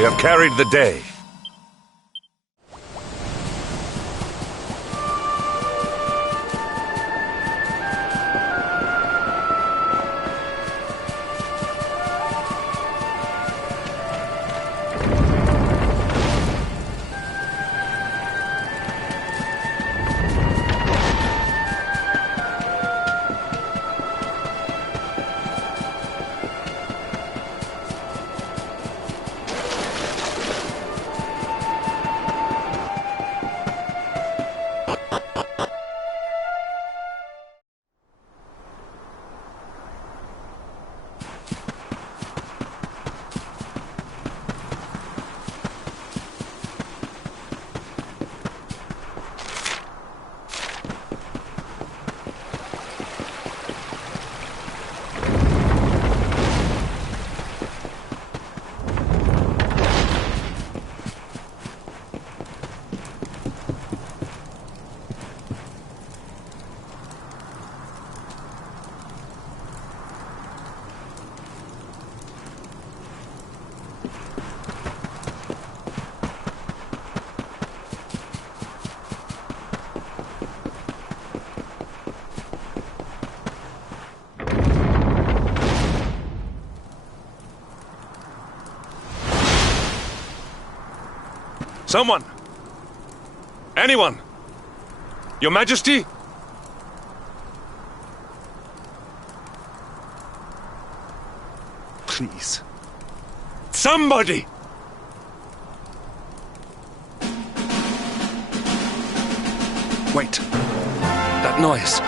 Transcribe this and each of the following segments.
We have carried the day. Someone! Anyone! Your Majesty? Please. Somebody! Wait. That noise.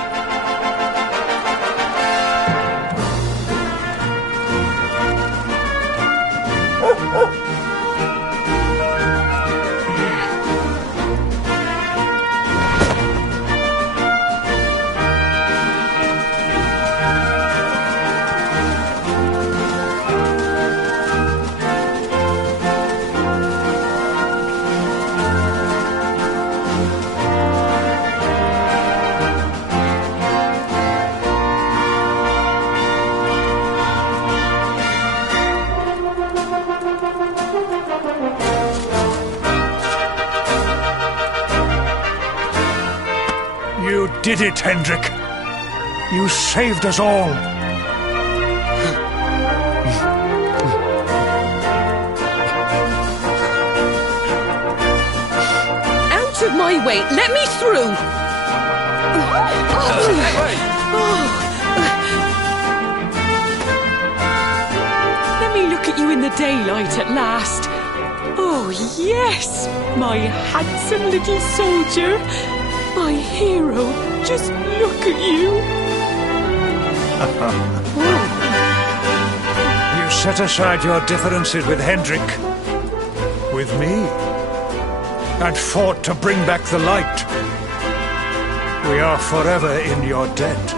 You did it, Hendrik. You saved us all. Out of my way! Let me through! Let me look at you in the daylight at last. Oh, yes! My handsome little soldier. My hero, just look at you. You set aside your differences with Hendrik, with me, and fought to bring back the light. We are forever in your debt.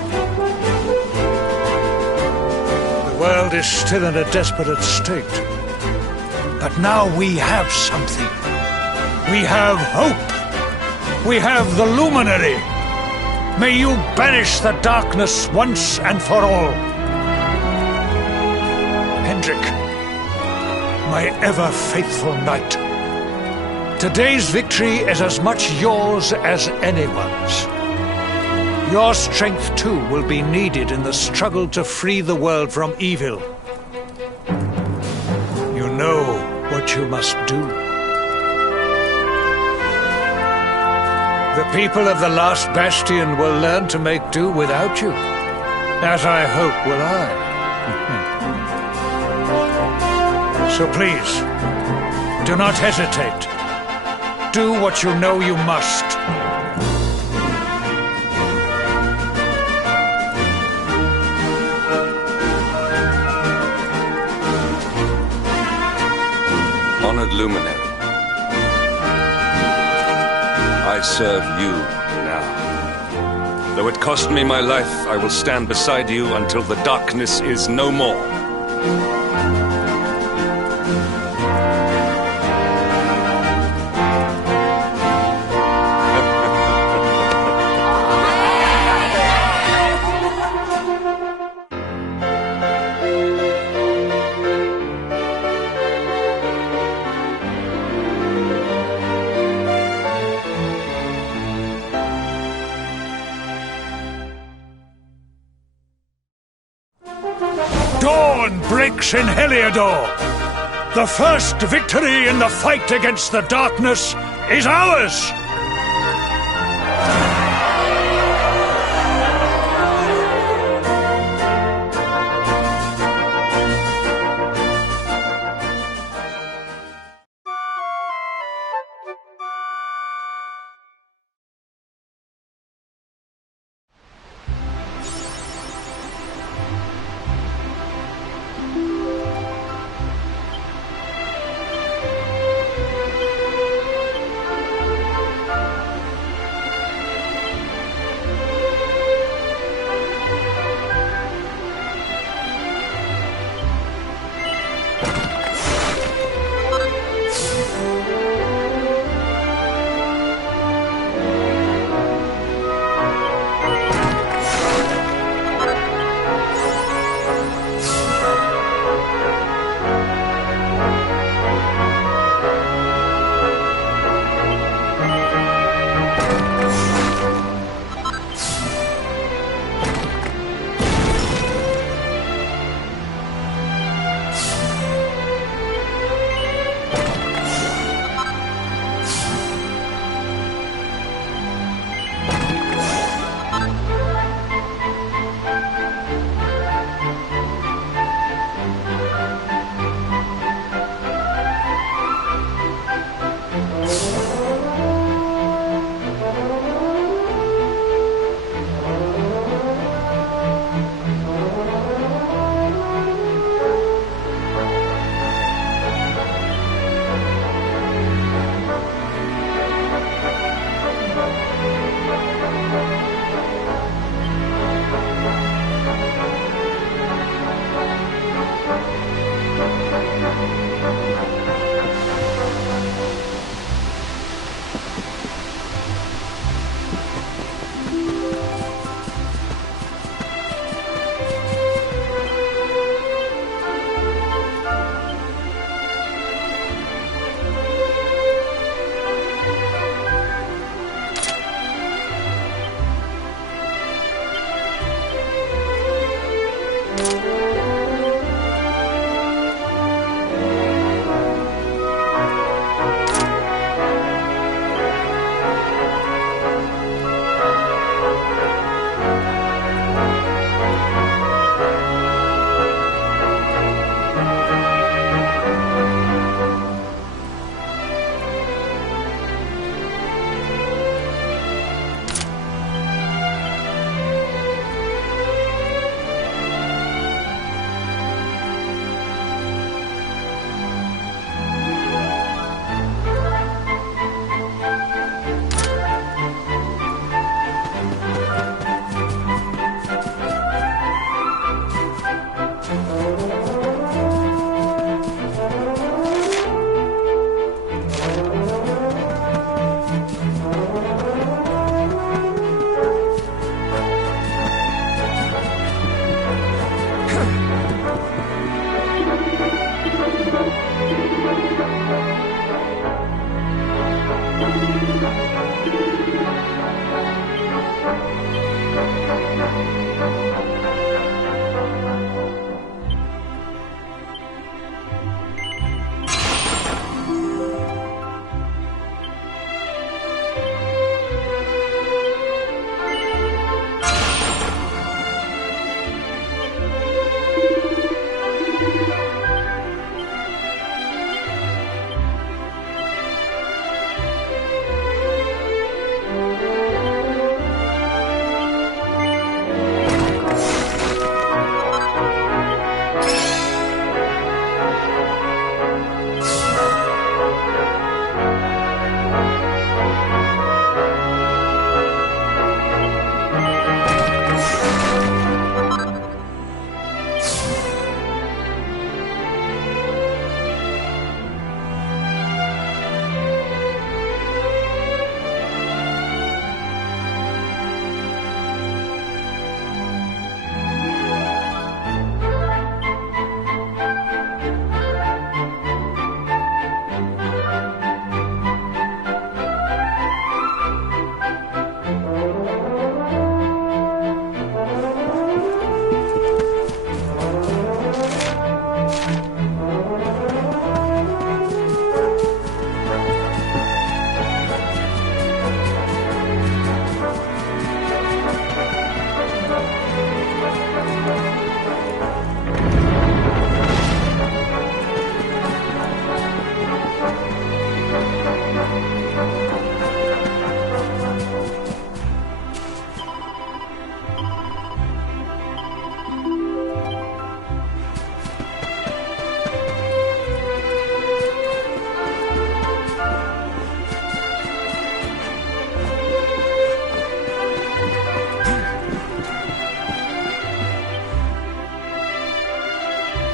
The world is still in a desperate state. But now we have something. We have hope. We have the Luminary. May you banish the darkness once and for all. Hendrik, my ever-faithful knight. Today's victory is as much yours as anyone's. Your strength, too, will be needed in the struggle to free the world from evil. You know what you must do. The people of the last bastion will learn to make do without you, as I hope will I. So please, do not hesitate. Do what you know you must. Honored Luminary, I serve you now. Though it cost me my life, I will stand beside you until the darkness is no more. Dawn breaks in Heliodor. The first victory in the fight against the darkness is ours!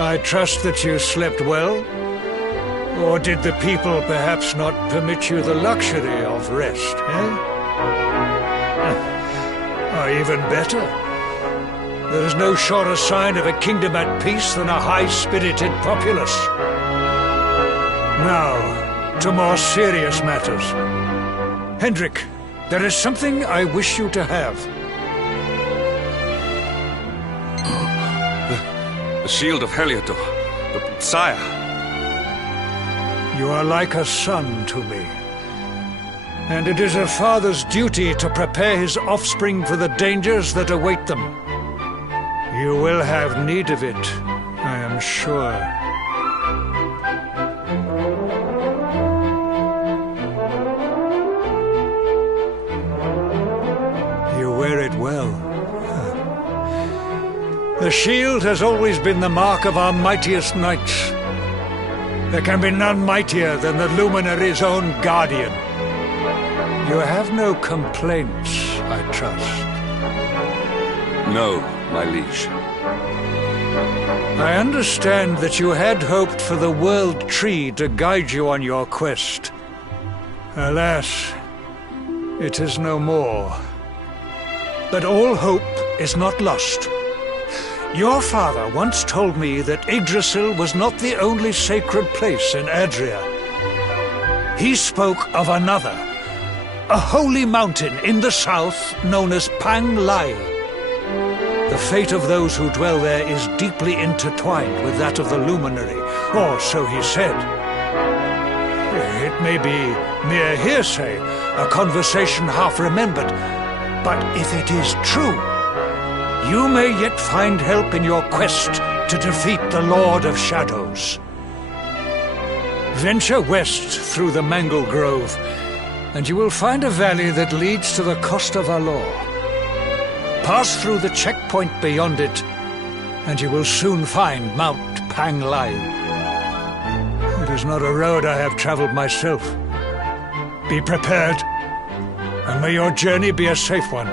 I trust that you slept well? Or did the people perhaps not permit you the luxury of rest, eh? Or even better, there is no surer sign of a kingdom at peace than a high-spirited populace. Now, to more serious matters. Hendrik, there is something I wish you to have. The shield of Heliodor. But, sire. You are like a son to me. And it is a father's duty to prepare his offspring for the dangers that await them. You will have need of it, I am sure. You wear it well. The shield has always been the mark of our mightiest knights. There can be none mightier than the Luminary's own guardian. You have no complaints, I trust. No, my liege. I understand that you had hoped for the World Tree to guide you on your quest. Alas, it is no more. But all hope is not lost. Your father once told me that Yggdrasil was not the only sacred place in Adria. He spoke of another, a holy mountain in the south known as Pang Lai. The fate of those who dwell there is deeply intertwined with that of the Luminary, or so he said. It may be mere hearsay, a conversation half remembered, but if it is true, you may yet find help in your quest to defeat the Lord of Shadows. Venture west through the Mangle Grove, and you will find a valley that leads to the Coast of Alor. Pass through the checkpoint beyond it, and you will soon find Mount Pang Lai. It is not a road I have traveled myself. Be prepared, and may your journey be a safe one.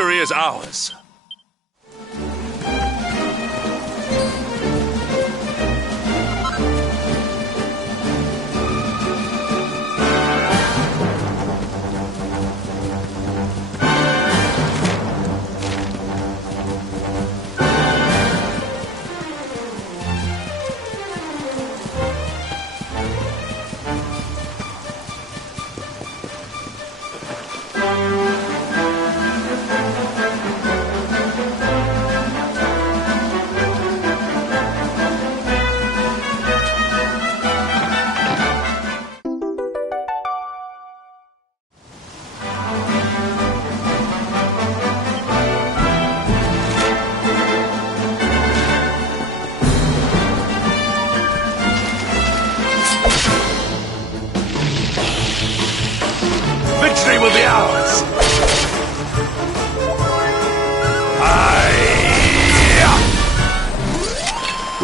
Victory is ours.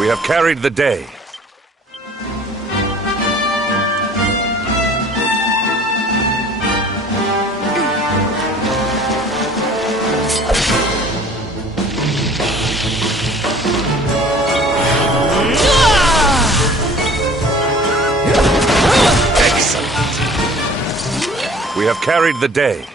We have carried the day. We have carried the day.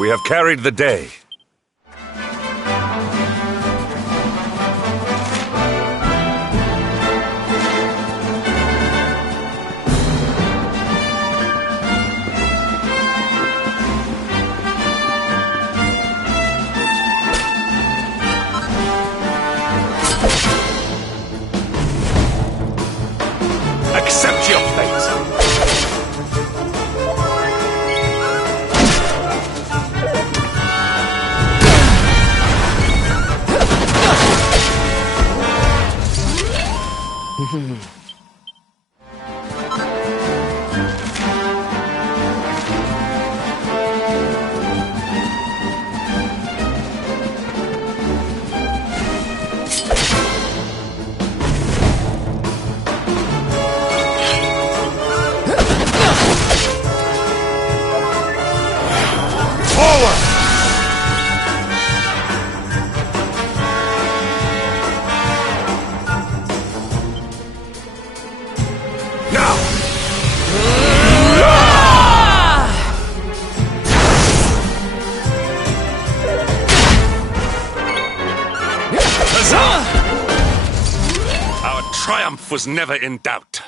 We have carried the day. Accept your fate. Our triumph was never in doubt.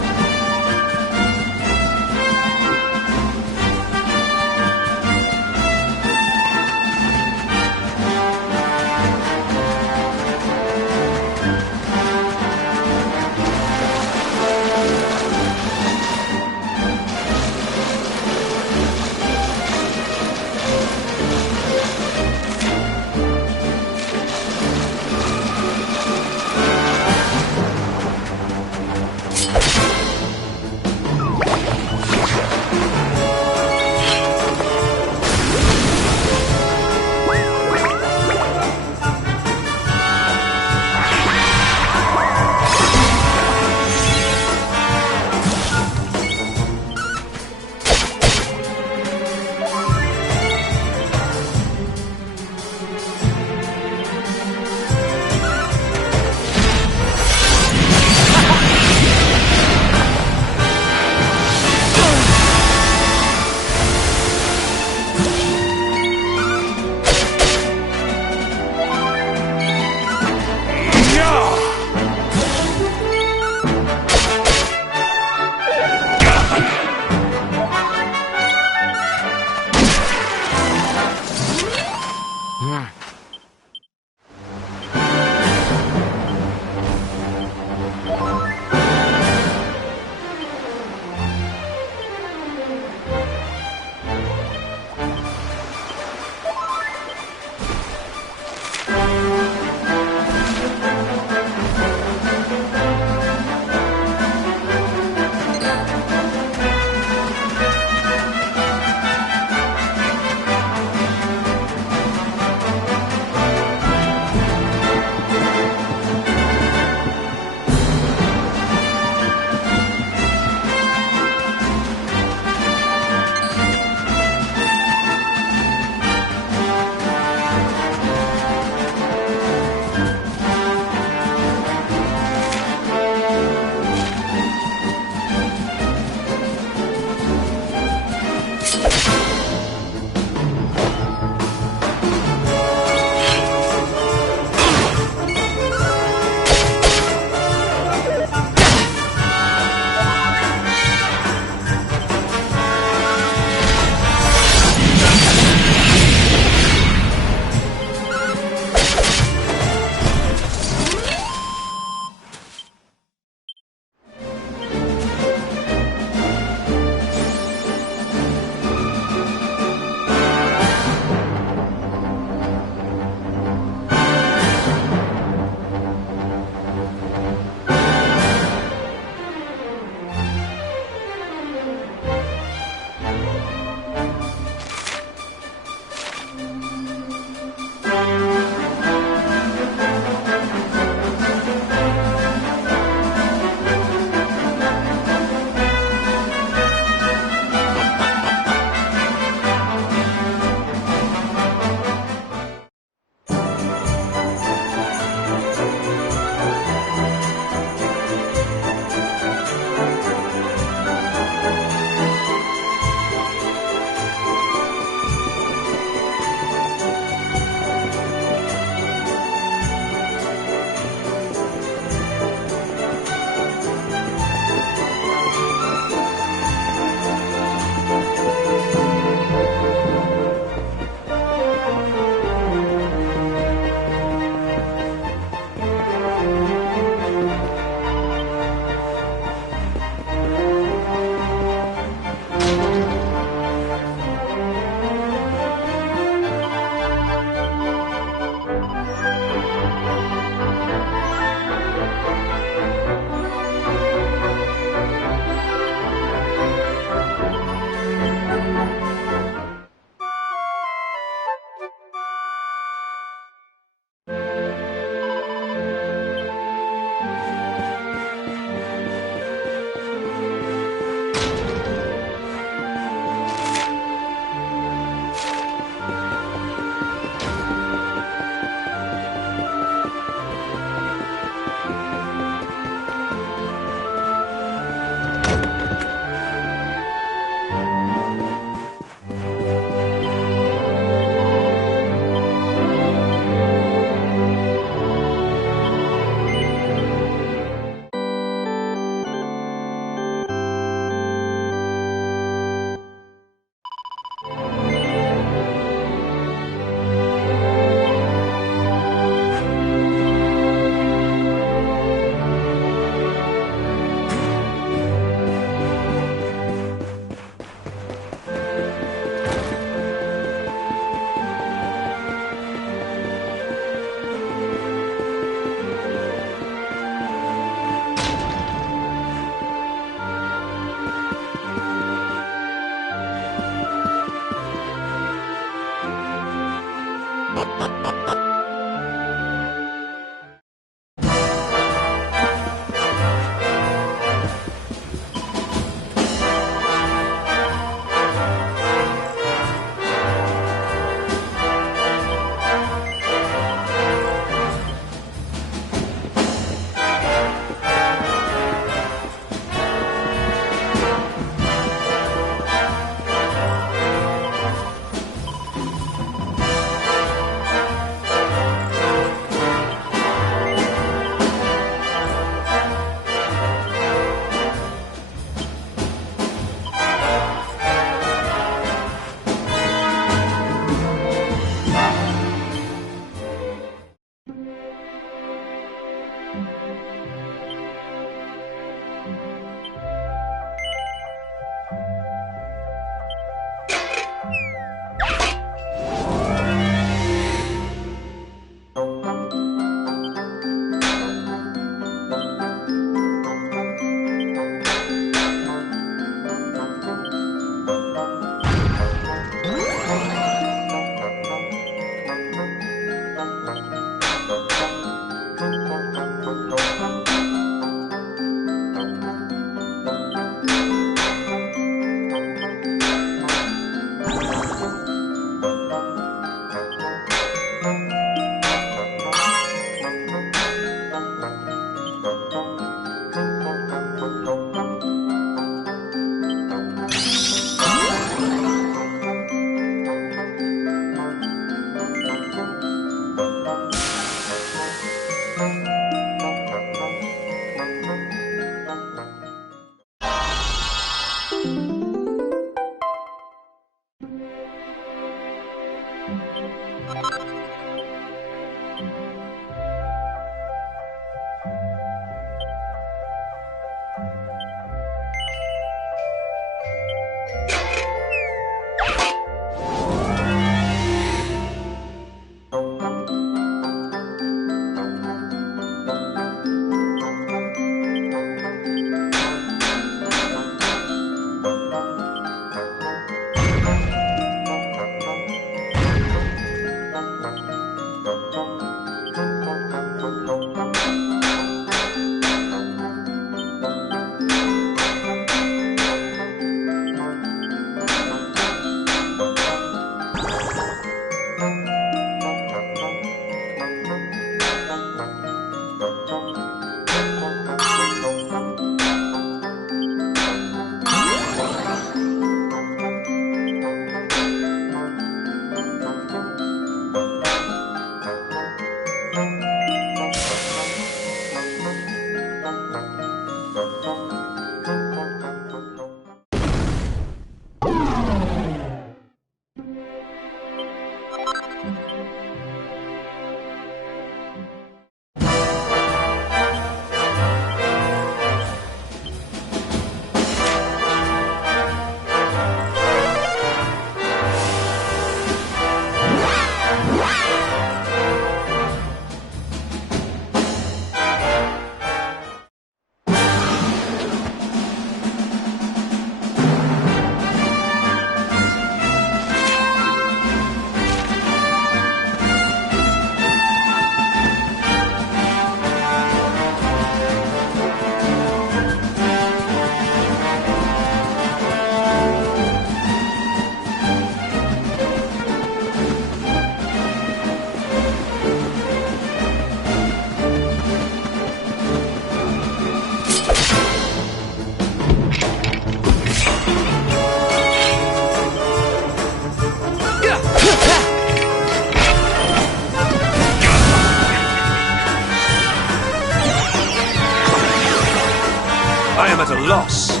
loss.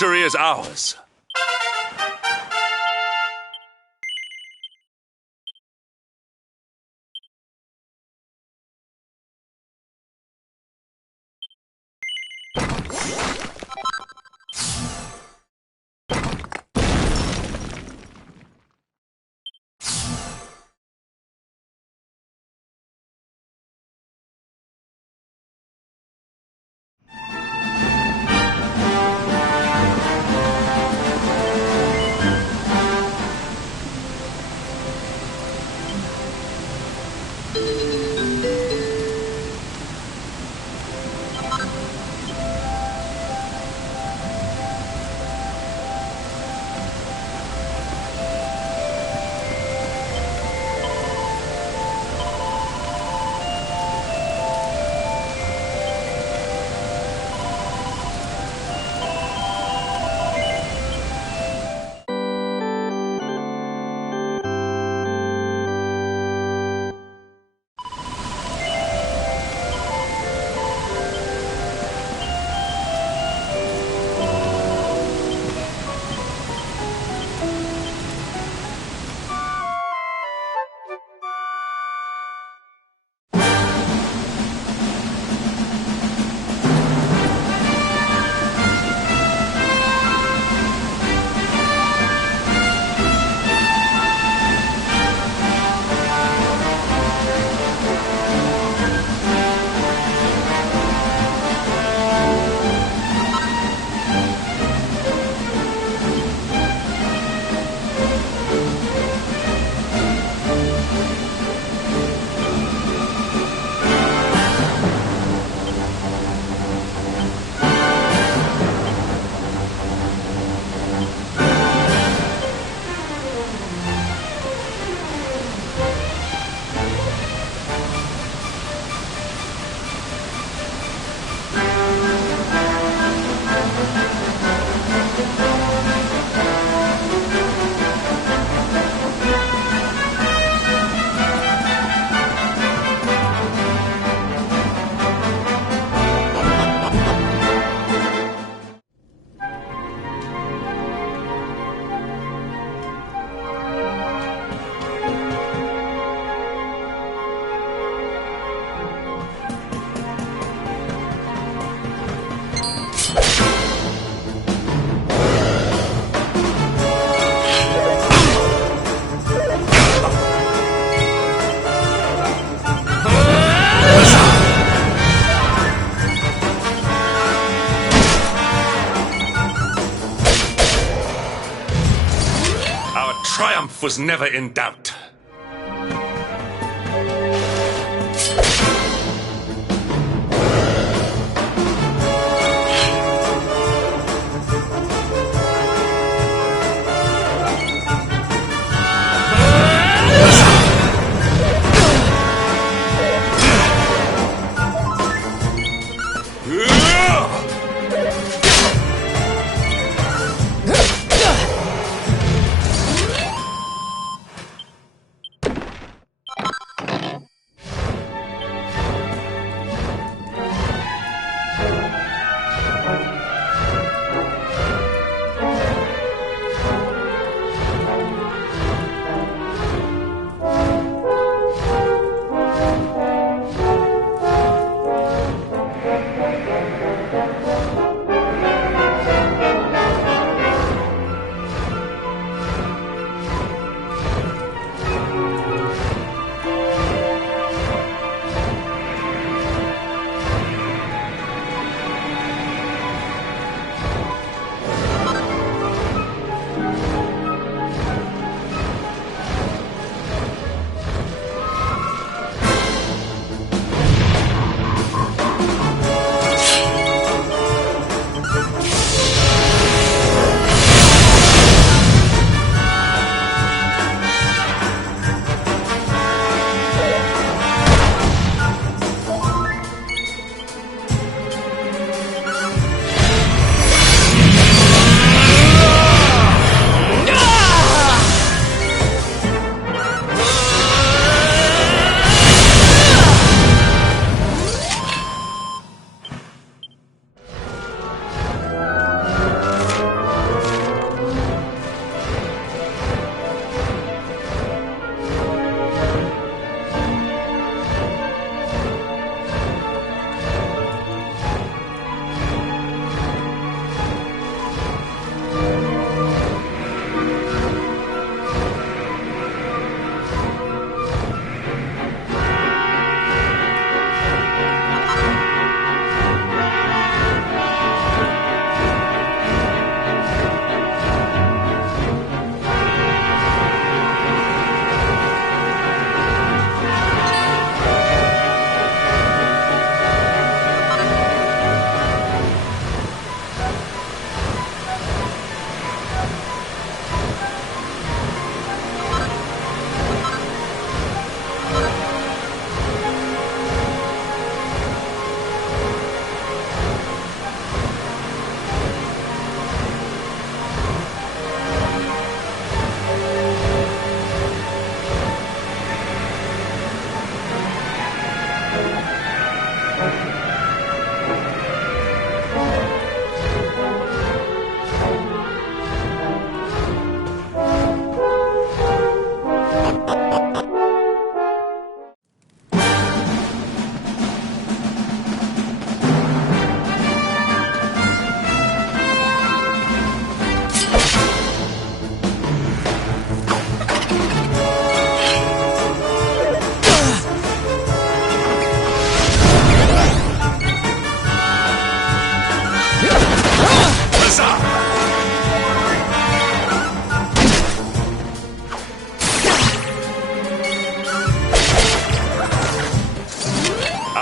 victory is ours. Triumph was never in doubt.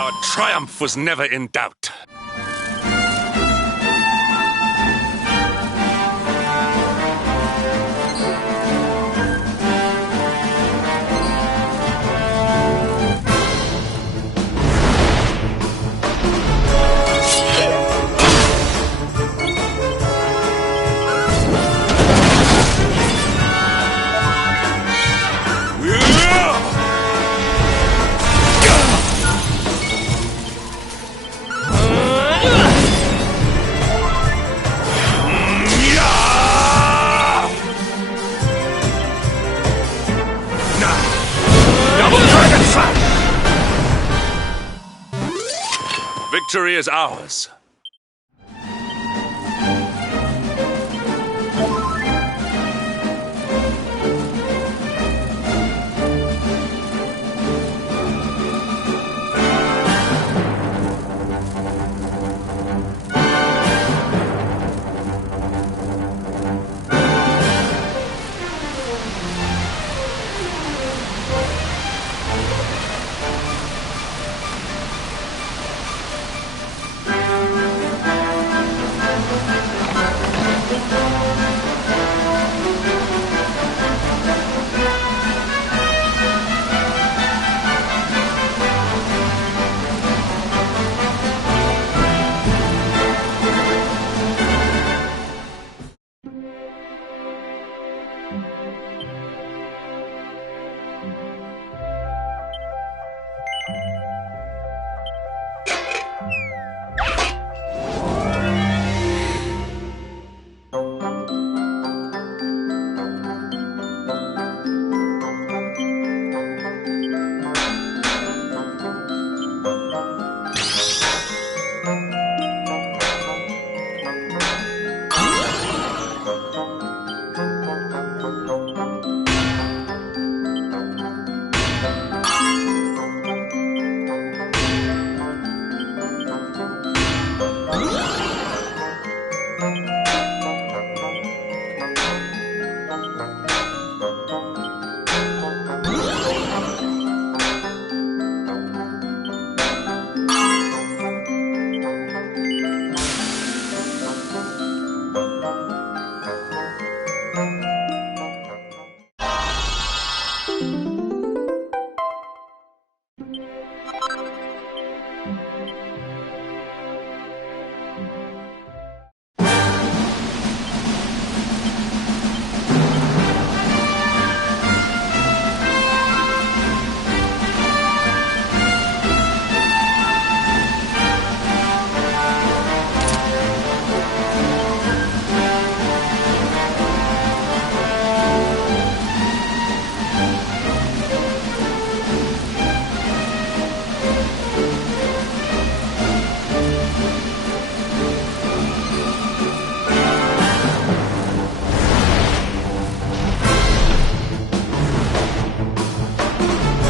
Our triumph was never in doubt. Victory is ours.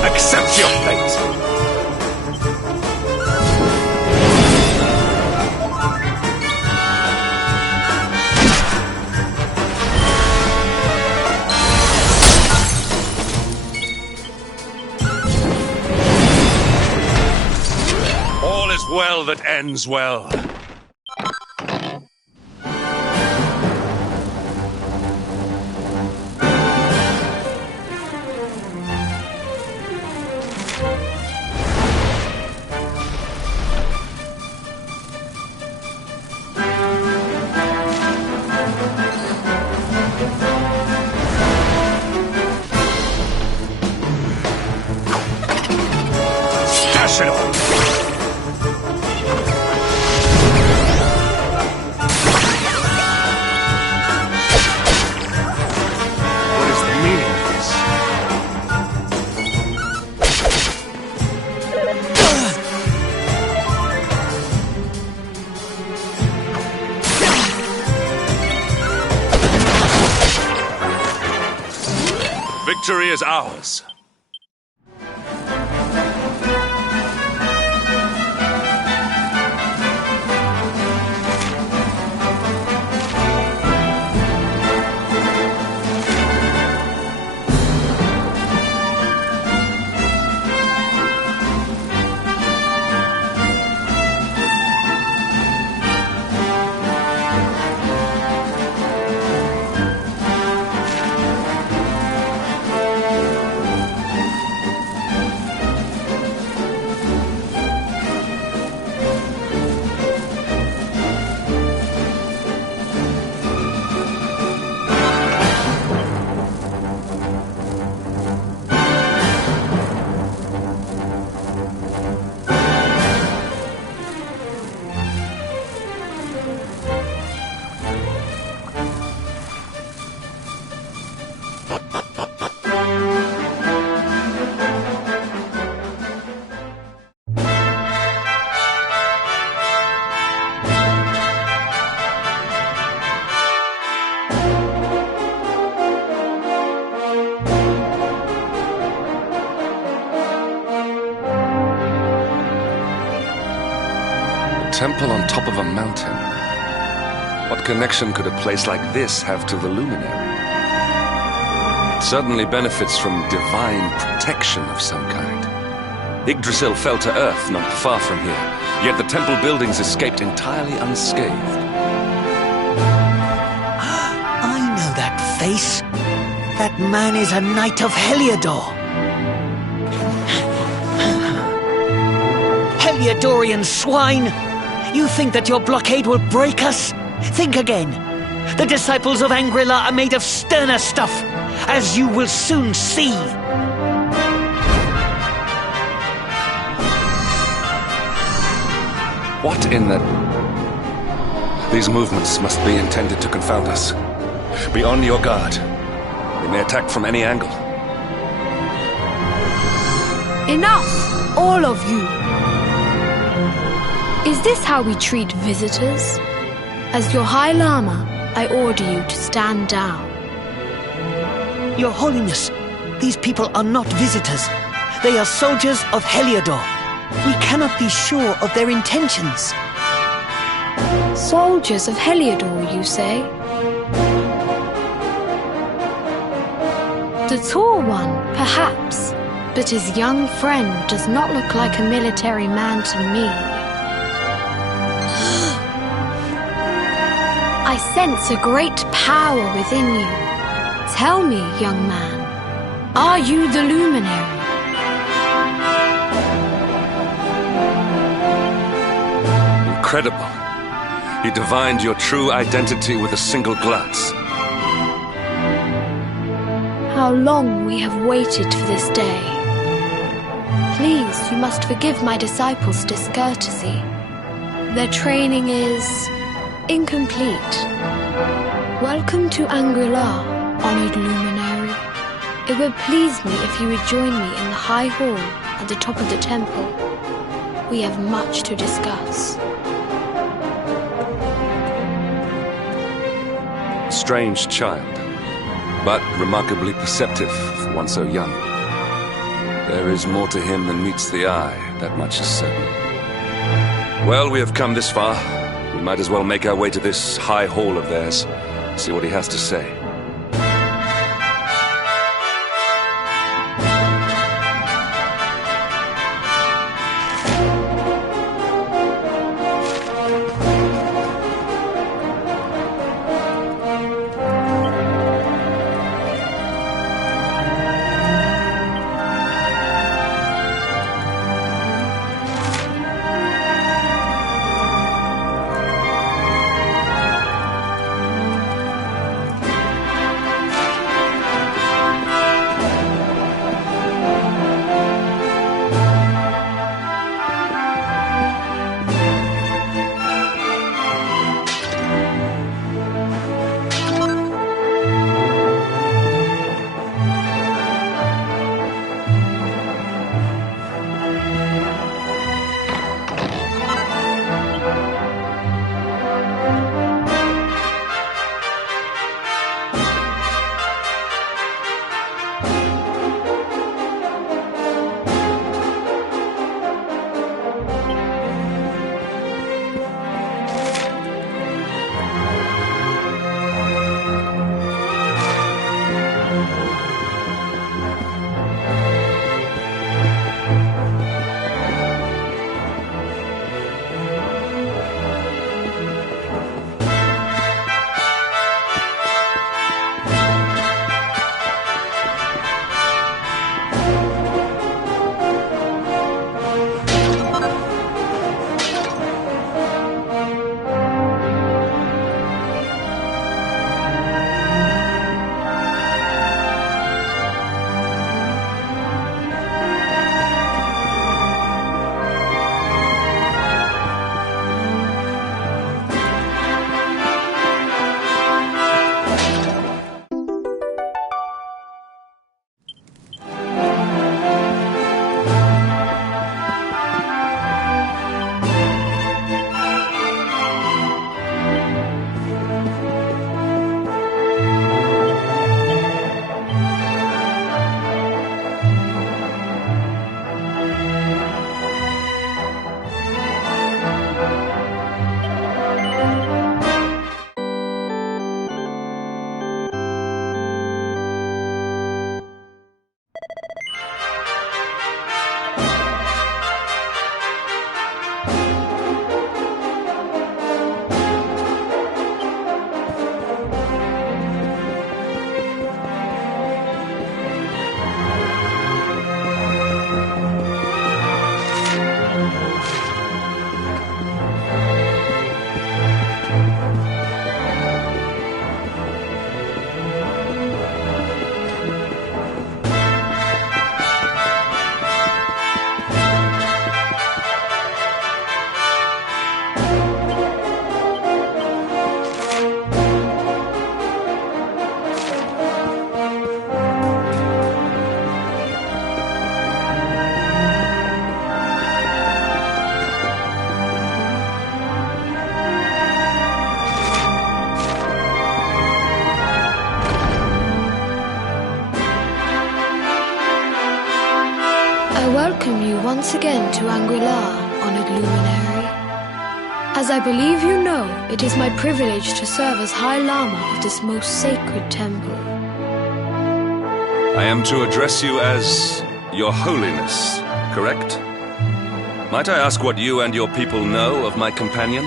Accept your fate! All is well that ends well. Dash it on! What is the meaning of this? Victory is ours. A temple on top of a mountain. What connection could a place like this have to the luminary? It certainly benefits from divine protection of some kind. Yggdrasil fell to earth not far from here, yet the temple buildings escaped entirely unscathed. I know that face. That man is a knight of Heliodor. Heliodorian swine! You think that your blockade will break us? Think again. The disciples of Angrila are made of sterner stuff, as you will soon see. What in the... These movements must be intended to confound us. Be on your guard. They may attack from any angle. Enough, all of you. Is this how we treat visitors? As your High Lama, I order you to stand down. Your Holiness, these people are not visitors. They are soldiers of Heliodor. We cannot be sure of their intentions. Soldiers of Heliodor, you say? The tall one, perhaps, but his young friend does not look like a military man to me. I sense a great power within you. Tell me, young man, are you the luminary? Incredible. You divined your true identity with a single glance. How long we have waited for this day. Please, you must forgive my disciples' discourtesy. Their training is incomplete. Welcome to Angrila, honored luminary. It would please me if you would join me in the high hall at the top of the temple. We have much to discuss. Strange child, but remarkably perceptive for one so young. There is more to him than meets the eye, that much is certain. Well, we have come this far. We might as well make our way to this high hall of theirs, see what he has to say. once again to Anguilla, honored luminary. As I believe you know, it is my privilege to serve as High Lama of this most sacred temple. I am to address you as Your Holiness, correct? Might I ask what you and your people know of my companion?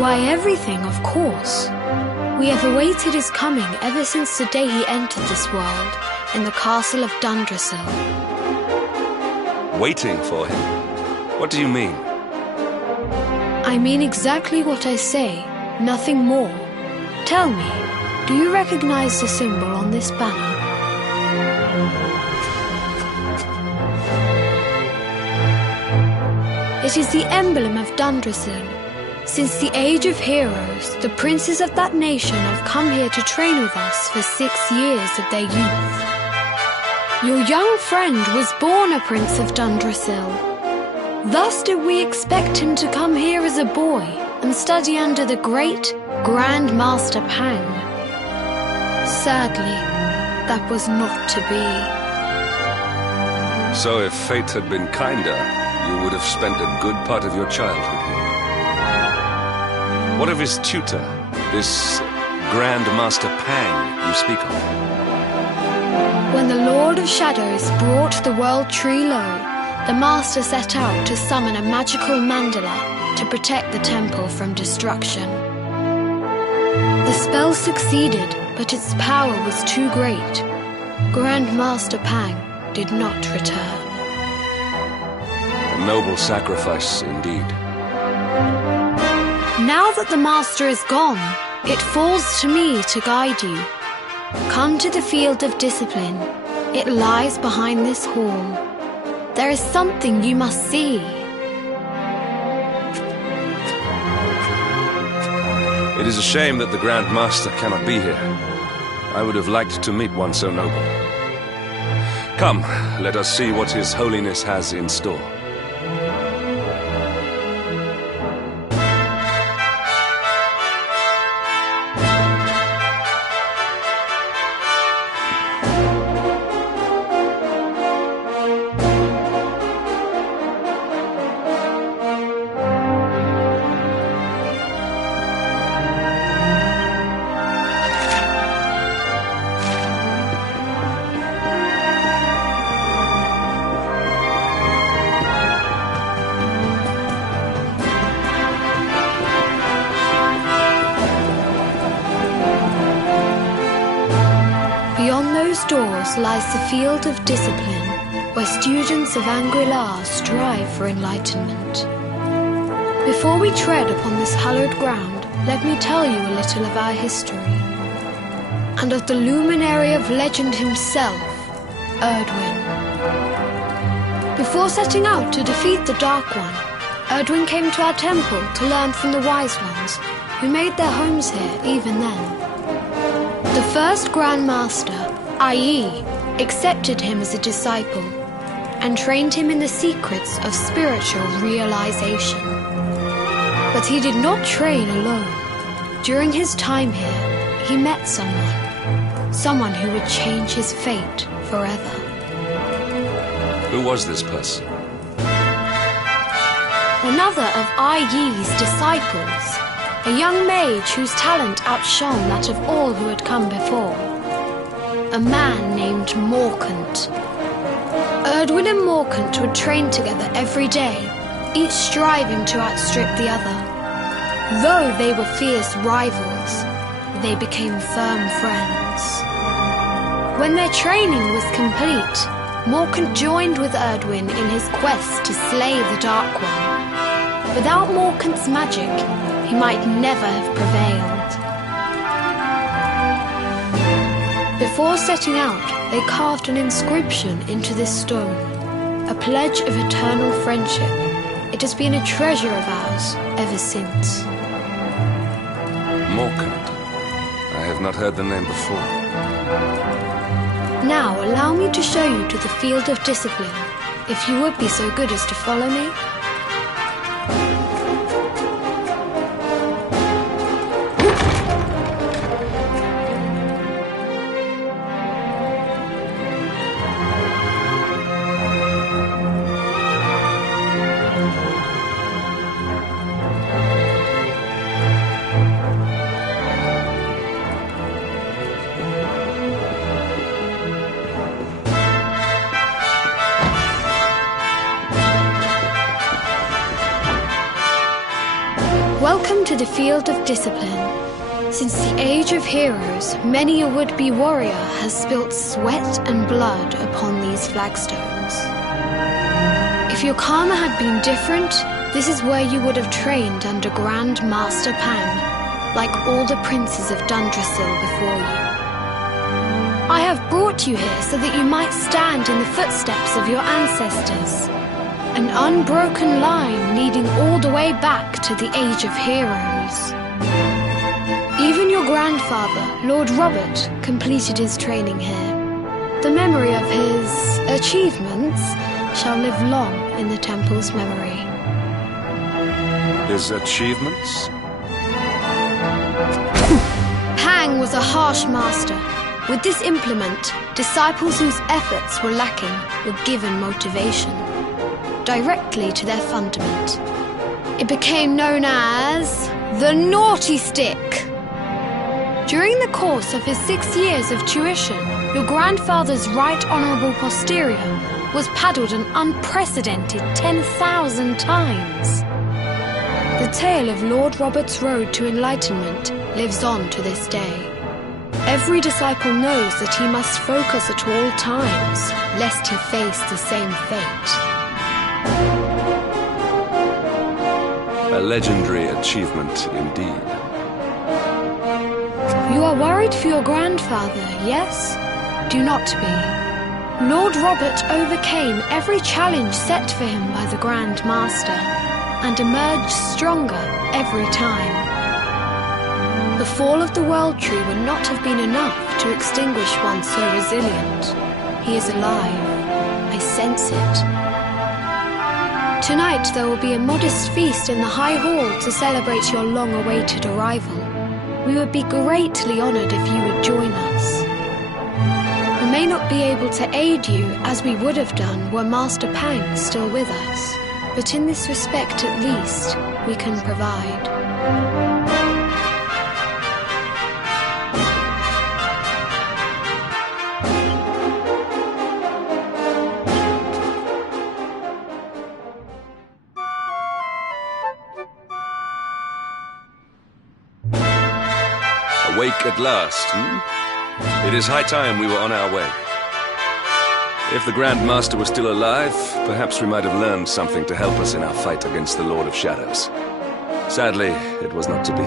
Why, everything, of course. We have awaited his coming ever since the day he entered this world, in the castle of Dundrasil. Waiting for him? What do you mean? I mean exactly what I say, nothing more. Tell me, do you recognize the symbol on this banner? It is the emblem of Dundrasil. Since the age of heroes, the princes of that nation have come here to train with us for 6 years of their youth. Your young friend was born a prince of Dundrasil. Thus did we expect him to come here as a boy and study under the great Grand Master Pang. Sadly, that was not to be. So if fate had been kinder, you would have spent a good part of your childhood here. What of his tutor, this Grand Master Pang you speak of? When the Lord of Shadows brought the world tree low, the Master set out to summon a magical mandala to protect the temple from destruction. The spell succeeded, but its power was too great. Grand Master Pang did not return. A noble sacrifice indeed. Now that the Master is gone, it falls to me to guide you. Come to the field of discipline. It lies behind this hall. There is something you must see. It is a shame that the Grand Master cannot be here. I would have liked to meet one so noble. Come, let us see what His Holiness has in store. Beyond those doors lies the field of discipline, where students of Anguilla strive for enlightenment. Before we tread upon this hallowed ground, let me tell you a little of our history, and of the luminary of legend himself, Erdwin. Before setting out to defeat the Dark One, Erdwin came to our temple to learn from the Wise Ones, who made their homes here even then. The first Grand Master, i.e., accepted him as a disciple and trained him in the secrets of spiritual realization. But he did not train alone. During his time here, he met someone who would change his fate forever. Who was this person? Another of Ai Yi's disciples. A young mage whose talent outshone that of all who had come before. A man named Morkant. Erdwin and Morkant would train together every day, each striving to outstrip the other. Though they were fierce rivals, they became firm friends. When their training was complete, Morkant joined with Erdwin in his quest to slay the Dark One. Without Morkant's magic, he might never have prevailed. Before setting out, they carved an inscription into this stone, a pledge of eternal friendship. It has been a treasure of ours ever since. Morkant. I have not heard the name before. Now allow me to show you to the field of discipline, if you would be so good as to follow me. Welcome to the field of discipline. Since the age of heroes, many a would-be warrior has spilt sweat and blood upon these flagstones. If your karma had been different, this is where you would have trained under Grand Master Pang, like all the princes of Dundrasil before you. I have brought you here so that you might stand in the footsteps of your ancestors. An unbroken line leading all the way back to the Age of Heroes. Even your grandfather, Lord Robert, completed his training here. The memory of his achievements shall live long in the temple's memory. His achievements? Pang was a harsh master. With this implement, disciples whose efforts were lacking were given motivation directly to their fundament. It became known as the Naughty Stick. During the course of his 6 years of tuition, your grandfather's right honourable posterior was paddled an unprecedented 10,000 times. The tale of Lord Robert's road to enlightenment lives on to this day. Every disciple knows that he must focus at all times, lest he face the same fate. A legendary achievement indeed. You are worried for your grandfather, yes? Do not be. Lord Robert overcame every challenge set for him by the Grand Master, and emerged stronger every time. The fall of the World Tree would not have been enough to extinguish one so resilient. He is alive. I sense it. Tonight there will be a modest feast in the High Hall to celebrate your long-awaited arrival. We would be greatly honoured if you would join us. We may not be able to aid you as we would have done were Master Pang still with us, but in this respect at least, we can provide. Awake at last, It is high time we were on our way. If the Grand Master was still alive, perhaps we might have learned something to help us in our fight against the Lord of Shadows. Sadly, it was not to be.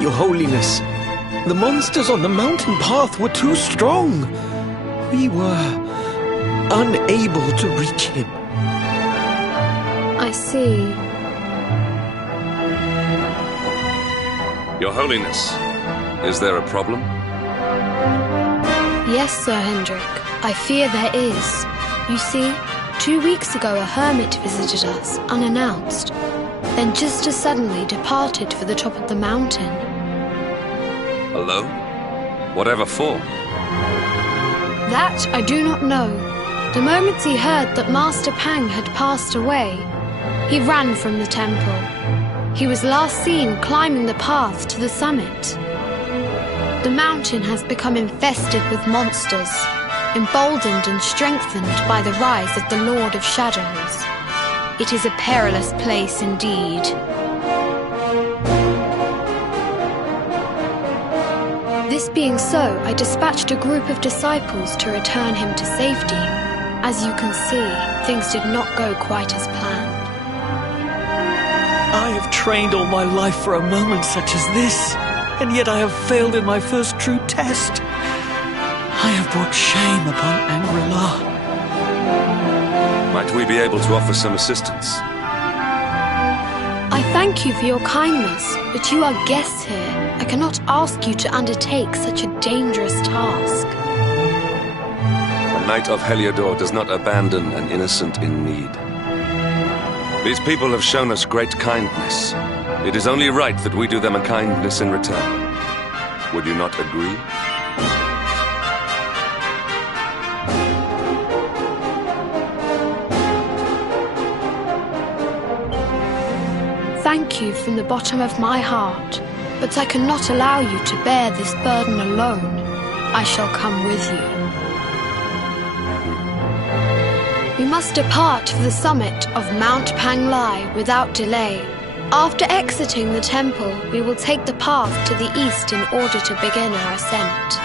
Your Holiness, the monsters on the mountain path were too strong. We were unable to reach him. I see. Your Holiness, is there a problem? Yes, Sir Hendrik. I fear there is. You see, 2 weeks ago, a hermit visited us, unannounced, then just as suddenly departed for the top of the mountain. Alone? Whatever for? That I do not know. The moment he heard that Master Pang had passed away, he ran from the temple. He was last seen climbing the path to the summit. The mountain has become infested with monsters, emboldened and strengthened by the rise of the Lord of Shadows. It is a perilous place indeed. This being so, I dispatched a group of disciples to return him to safety. As you can see, things did not go quite as planned. I have trained all my life for a moment such as this, and yet I have failed in my first true test. I have brought shame upon Angri-La. Might we be able to offer some assistance? I thank you for your kindness, but you are guests here. I cannot ask you to undertake such a dangerous task. A knight of Heliodor does not abandon an innocent in need. These people have shown us great kindness. It is only right that we do them a kindness in return. Would you not agree? Thank you from the bottom of my heart, but I cannot allow you to bear this burden alone. I shall come with you. We must depart for the summit of Mount Panglai without delay. After exiting the temple, we will take the path to the east in order to begin our ascent.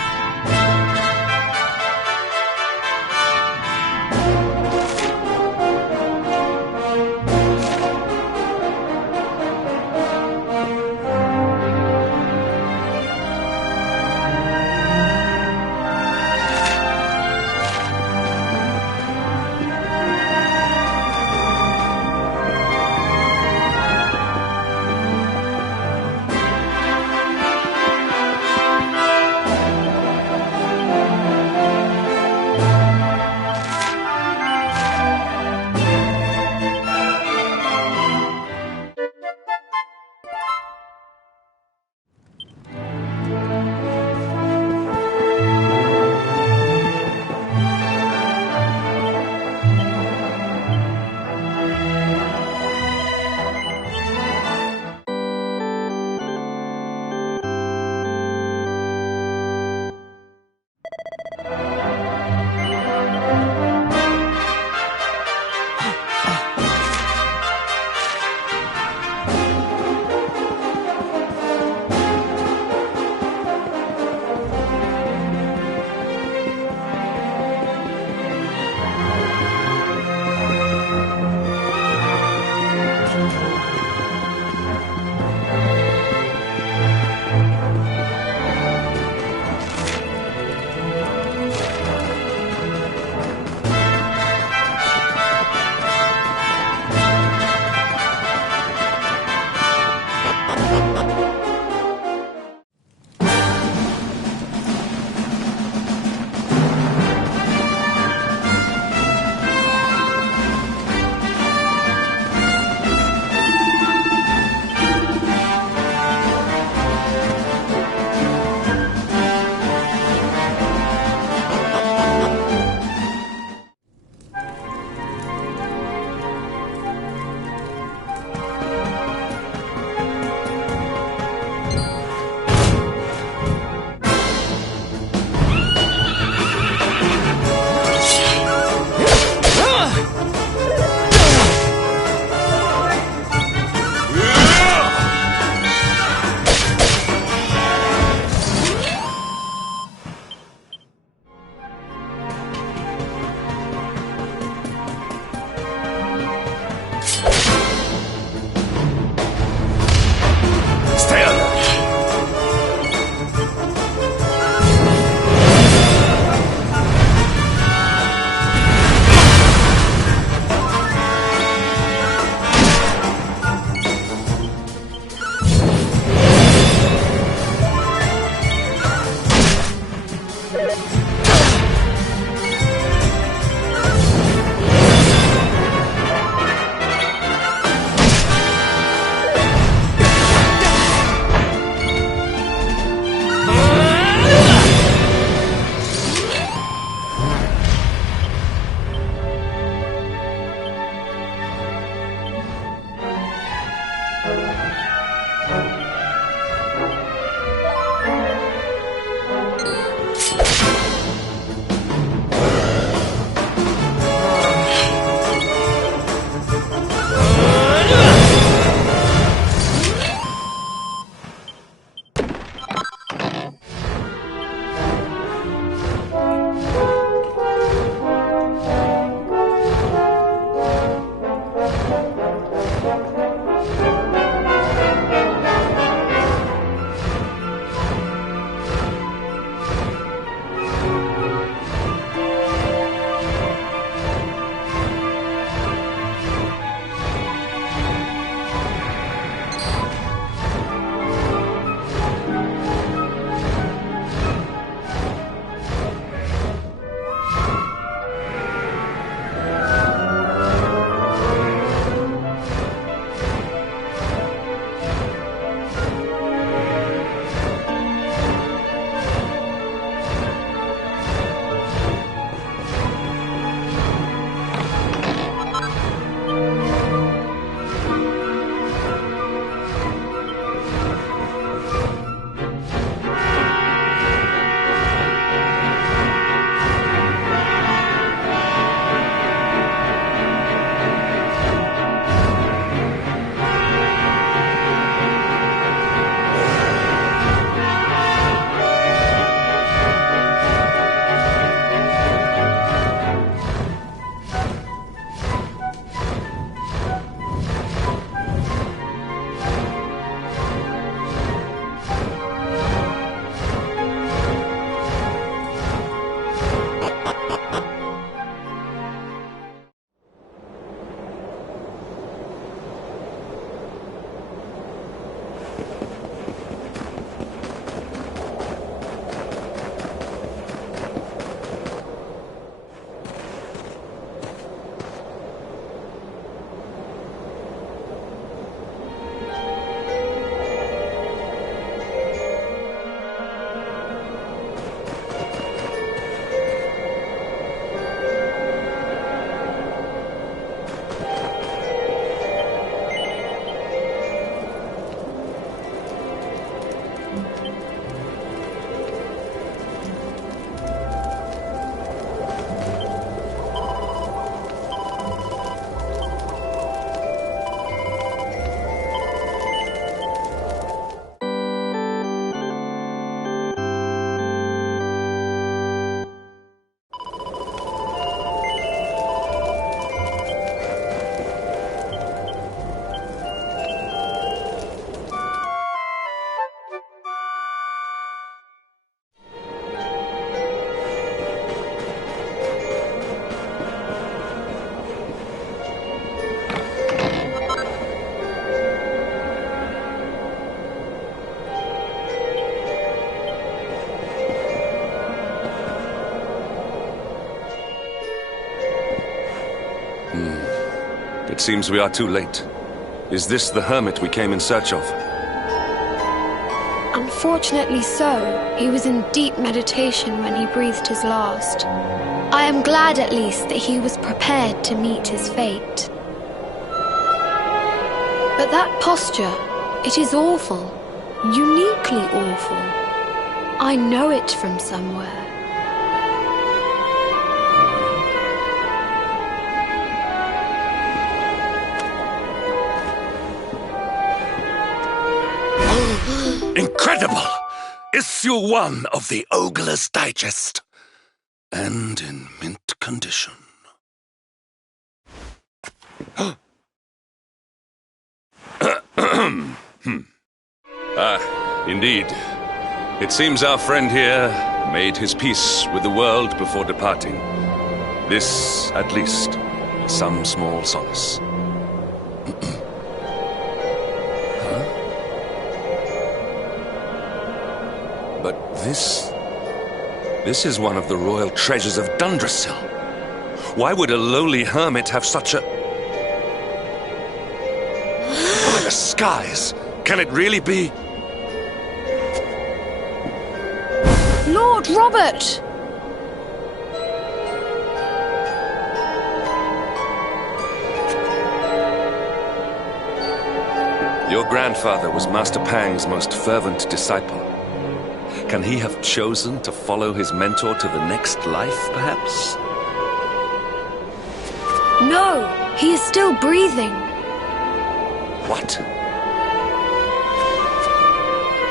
It seems we are too late. Is this the hermit we came in search of? Unfortunately so. He was in deep meditation when he breathed his last. I am glad at least that he was prepared to meet his fate. But that posture, it is awful. Uniquely awful. I know it from somewhere. Incredible! Issue 1 of the Ogler's Digest. And in mint condition. Indeed. It seems our friend here made his peace with the world before departing. This, at least, is some small solace. But this is one of the royal treasures of Dundrasil. Why would a lowly hermit have such a... By the skies! Can it really be? Lord Robert! Your grandfather was Master Pang's most fervent disciple. Can he have chosen to follow his mentor to the next life, perhaps? No, he is still breathing. What?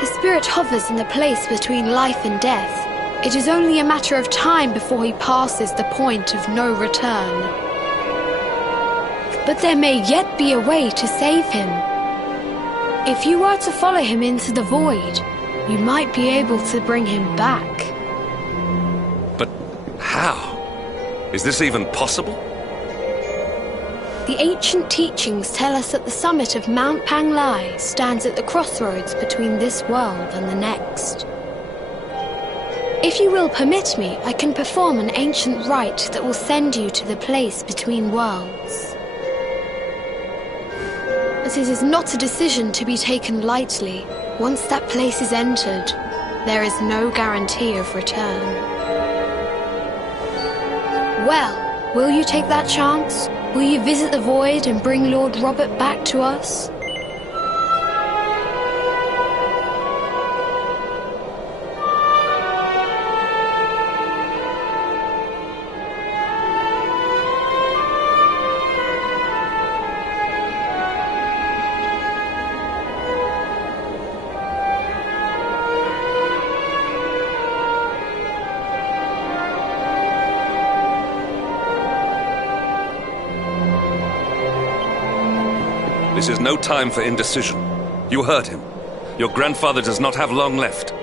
His spirit hovers in the place between life and death. It is only a matter of time before he passes the point of no return. But there may yet be a way to save him. If you were to follow him into the void, you might be able to bring him back. But how? Is this even possible? The ancient teachings tell us that the summit of Mount Panglai stands at the crossroads between this world and the next. If you will permit me, I can perform an ancient rite that will send you to the place between worlds. But it is not a decision to be taken lightly. Once that place is entered, there is no guarantee of return. Well, will you take that chance? Will you visit the void and bring Lord Robert back to us? This is no time for indecision. You heard him. Your grandfather does not have long left.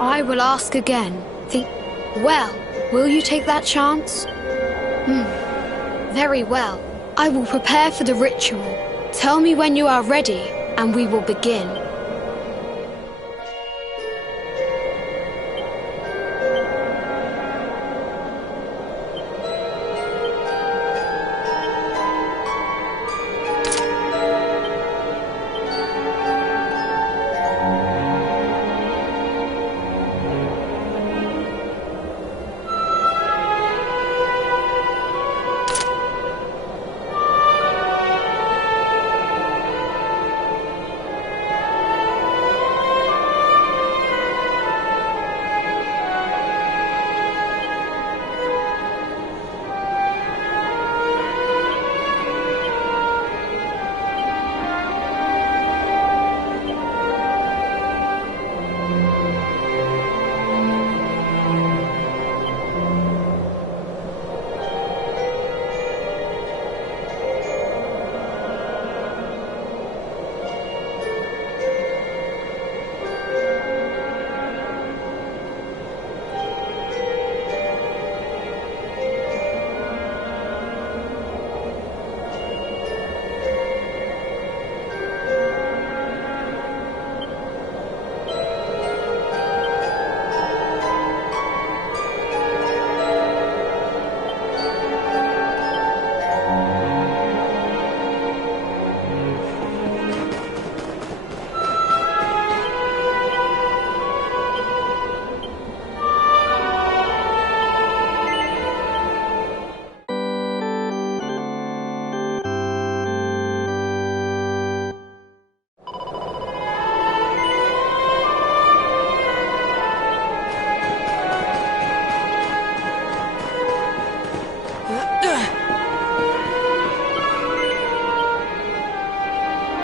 I will ask again. Well, will you take that chance? Very well. I will prepare for the ritual. Tell me when you are ready, and we will begin.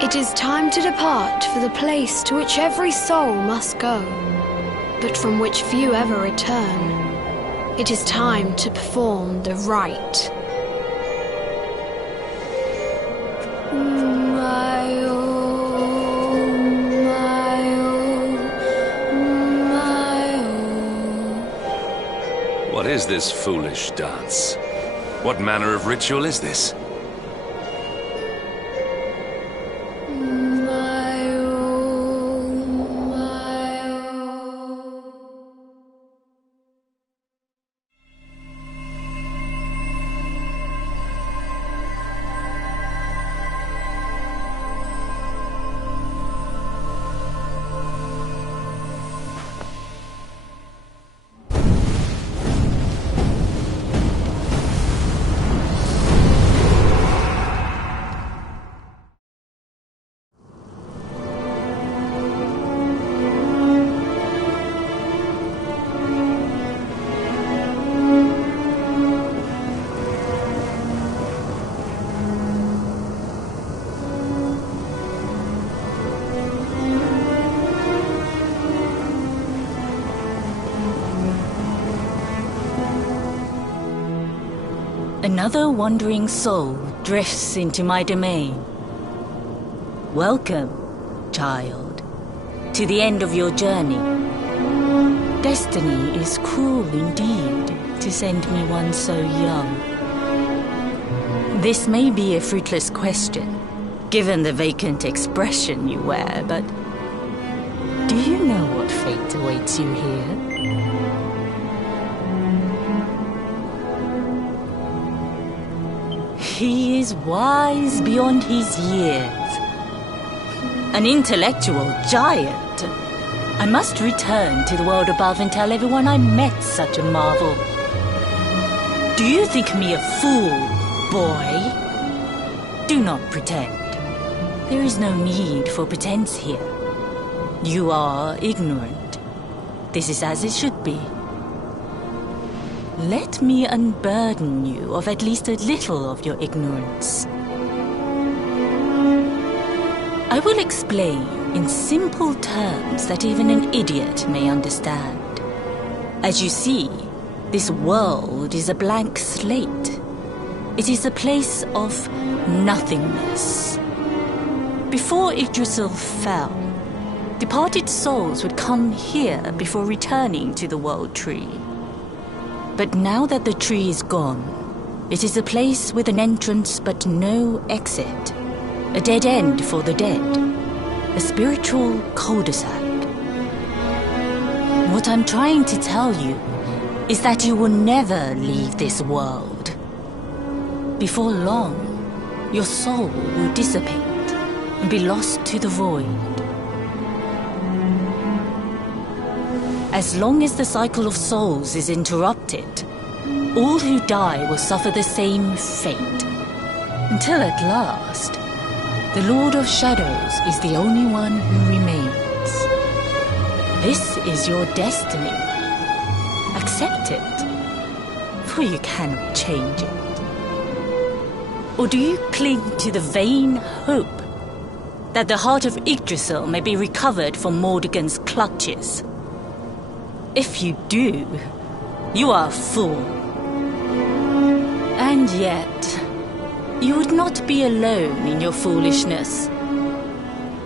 It is time to depart for the place to which every soul must go, but from which few ever return. It is time to perform the rite. What is this foolish dance? What manner of ritual is this? Another wandering soul drifts into my domain. Welcome, child, to the end of your journey. Destiny is cruel indeed to send me one so young. This may be a fruitless question, given the vacant expression you wear, but do you know what fate awaits you here? He is wise beyond his years. An intellectual giant. I must return to the world above and tell everyone I met such a marvel. Do you think me a fool, boy? Do not pretend. There is no need for pretense here. You are ignorant. This is as it should be. Let me unburden you of at least a little of your ignorance. I will explain in simple terms that even an idiot may understand. As you see, this world is a blank slate. It is a place of nothingness. Before Yggdrasil fell, departed souls would come here before returning to the World Tree. But now that the tree is gone, it is a place with an entrance but no exit. A dead end for the dead. A spiritual cul-de-sac. What I'm trying to tell you is that you will never leave this world. Before long, your soul will dissipate and be lost to the void. As long as the cycle of souls is interrupted, all who die will suffer the same fate. Until at last, the Lord of Shadows is the only one who remains. This is your destiny. Accept it, for you cannot change it. Or do you cling to the vain hope that the heart of Yggdrasil may be recovered from Mordegon's clutches? If you do, you are a fool. And yet, you would not be alone in your foolishness.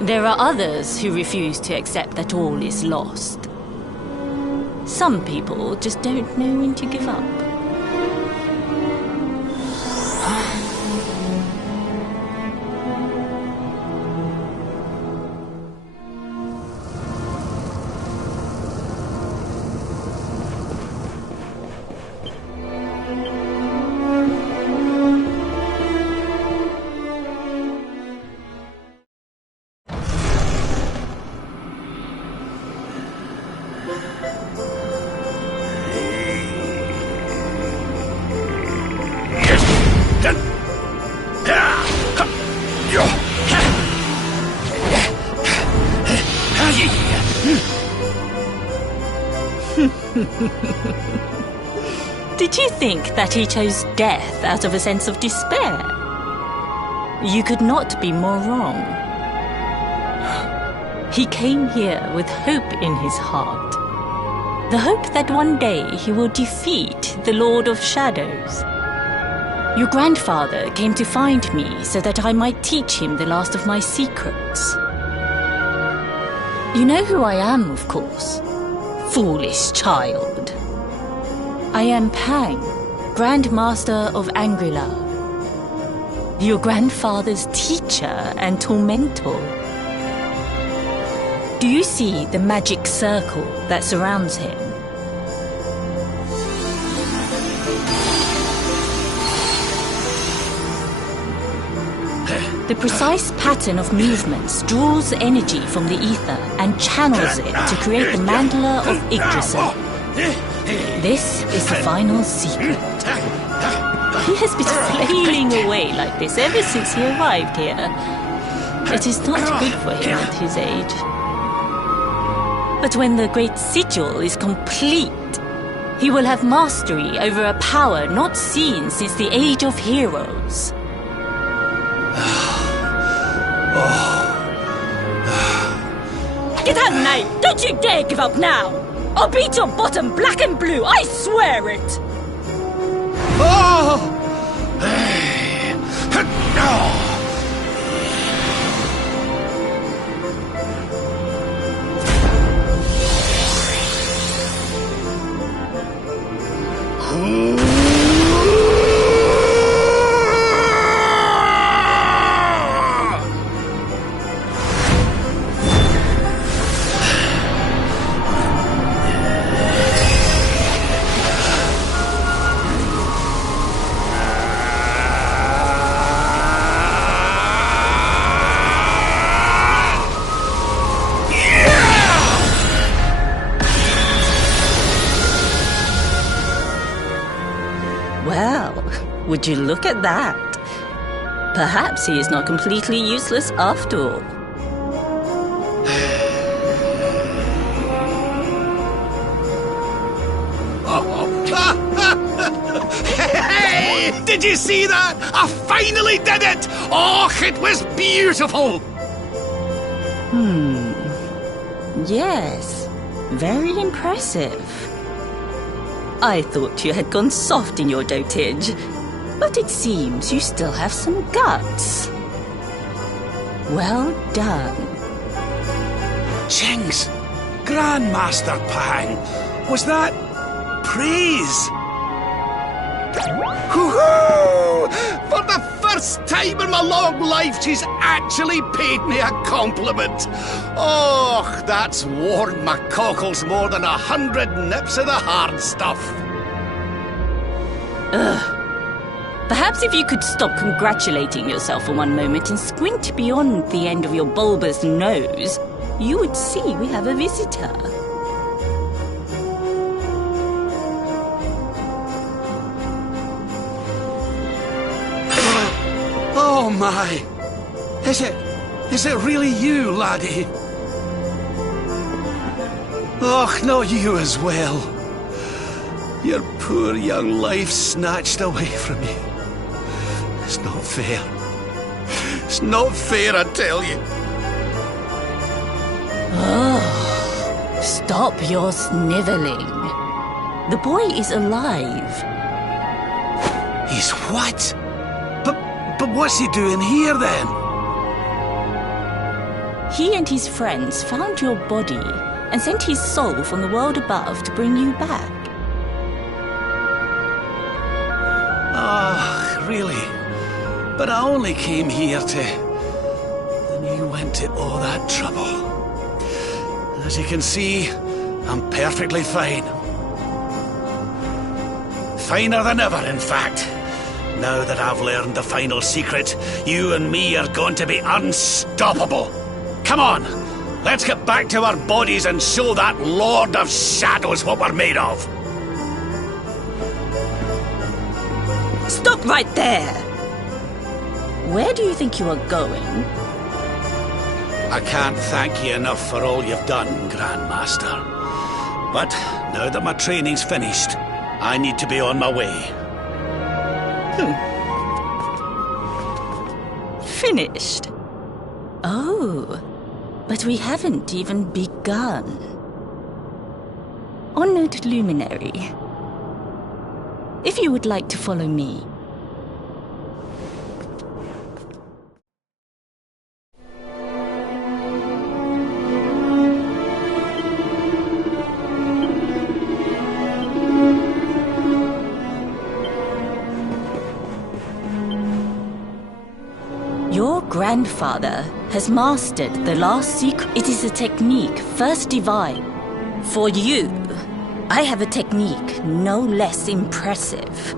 There are others who refuse to accept that all is lost. Some people just don't know when to give up. Did you think that he chose death out of a sense of despair? You could not be more wrong. He came here with hope in his heart. The hope that one day he will defeat the Lord of Shadows. Your grandfather came to find me so that I might teach him the last of my secrets. You know who I am, of course. Foolish child. I am Pang, Grand Master of Angrila. Your grandfather's teacher and tormentor. Do you see the magic circle that surrounds him? The precise pattern of movements draws energy from the ether and channels it to create the mandala of Yggdrasil. This is the final secret. He has been flailing away like this ever since he arrived here. It is not good for him at his age. But when the great sigil is complete, he will have mastery over a power not seen since the Age of Heroes. Get out, knight! Don't you dare give up now! I'll beat your bottom black and blue, I swear it! Oh! Well, would you look at that? Perhaps he is not completely useless after all. Hey! Did you see that? I finally did it! Oh, it was beautiful! Yes, very impressive. I thought you had gone soft in your dotage, but it seems you still have some guts. Well done. Jinx! Grandmaster Pang! Was that praise? Hoo-hoo! For the first time in my long life, she's actually paid me a compliment. Oh, that's warmed my cockles more than 100 nips of the hard stuff. Perhaps if you could stop congratulating yourself for one moment and squint beyond the end of your bulbous nose, you would see we have a visitor. Oh my! Is it really you, laddie? Och, not you as well. Your poor young life snatched away from you. It's not fair. It's not fair, I tell you. Oh, stop your sniveling. The boy is alive. He's what? But what's he doing here then? He and his friends found your body and sent his soul from the world above to bring you back. Ah, really? But I only came here to... And you went to all that trouble. As you can see, I'm perfectly fine. Finer than ever, in fact. Now that I've learned the final secret, you and me are going to be unstoppable. Come on, let's get back to our bodies and show that Lord of Shadows what we're made of. Stop right there! Where do you think you are going? I can't thank you enough for all you've done, Grandmaster. But now that my training's finished, I need to be on my way. Finished? Oh, But we haven't even begun. Honored Luminary, if you would like to follow me. Your grandfather has mastered the last secret. It is a technique first divine. For you, I have a technique no less impressive.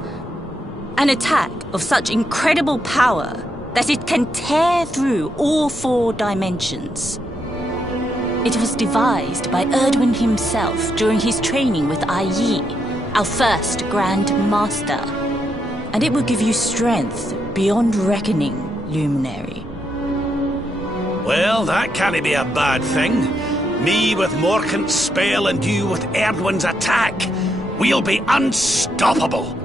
An attack of such incredible power that it can tear through all 4 dimensions. It was devised by Erdwin himself during his training with Yi, our first Grand Master. And it will give you strength beyond reckoning, Luminary. Well, that can't be a bad thing. Me with Morkant's spell and you with Erdwin's attack. We'll be unstoppable.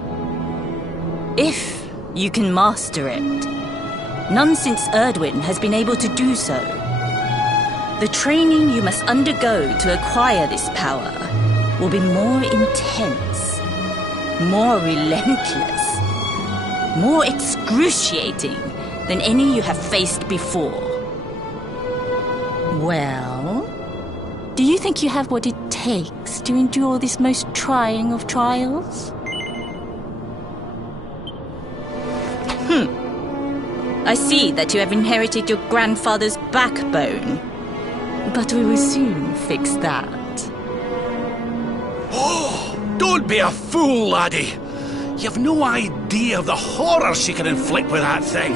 If you can master it. None since Erdwin has been able to do so. The training you must undergo to acquire this power will be more intense, more relentless, more excruciating than any you have faced before. Well, do you think you have what it takes to endure this most trying of trials? I see that you have inherited your grandfather's backbone. But we will soon fix that. Oh, don't be a fool, laddie. You've no idea of the horror she can inflict with that thing.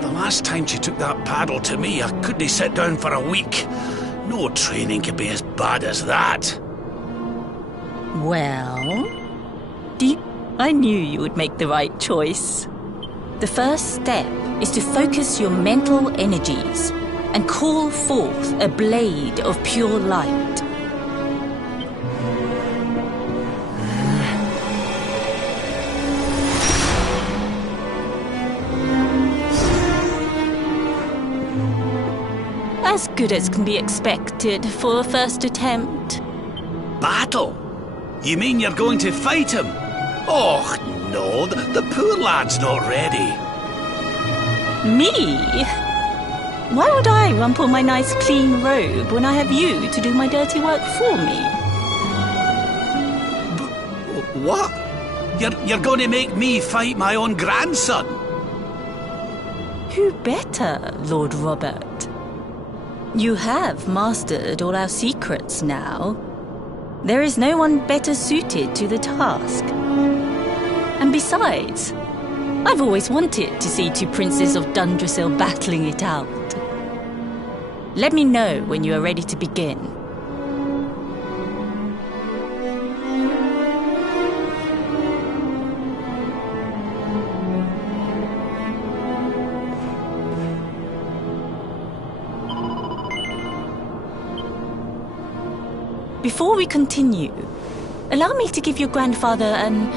The last time she took that paddle to me, I couldn't sit down for a week. No training could be as bad as that. Well, I knew you would make the right choice. The first step is to focus your mental energies and call forth a blade of pure light. As good as can be expected for a first attempt. Battle? You mean you're going to fight him? Oh, no, the poor lad's not ready. Me? Why would I rumple my nice clean robe when I have you to do my dirty work for me? What? You're going to make me fight my own grandson? Who better, Lord Robert? You have mastered all our secrets now. There is no one better suited to the task. And besides, I've always wanted to see 2 princes of Dundrasil battling it out. Let me know when you are ready to begin. Before we continue, allow me to give your grandfather an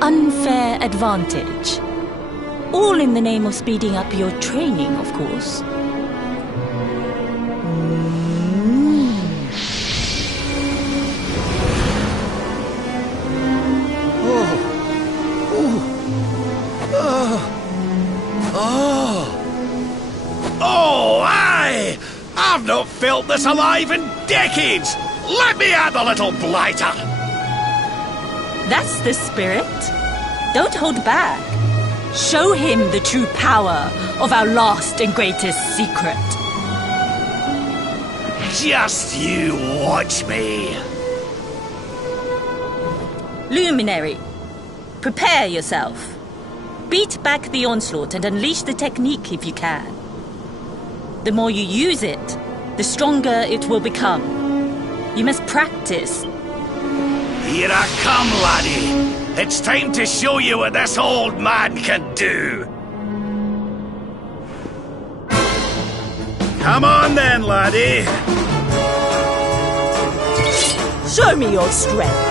unfair advantage. All in the name of speeding up your training, of course. Oh, aye! I've not felt this alive in decades! Let me at the little blighter! That's the spirit. Don't hold back. Show him the true power of our last and greatest secret. Just you watch me. Luminary, prepare yourself. Beat back the onslaught and unleash the technique if you can. The more you use it, the stronger it will become. You must practice. Here I come, laddie. It's time to show you what this old man can do. Come on then, laddie. Show me your strength.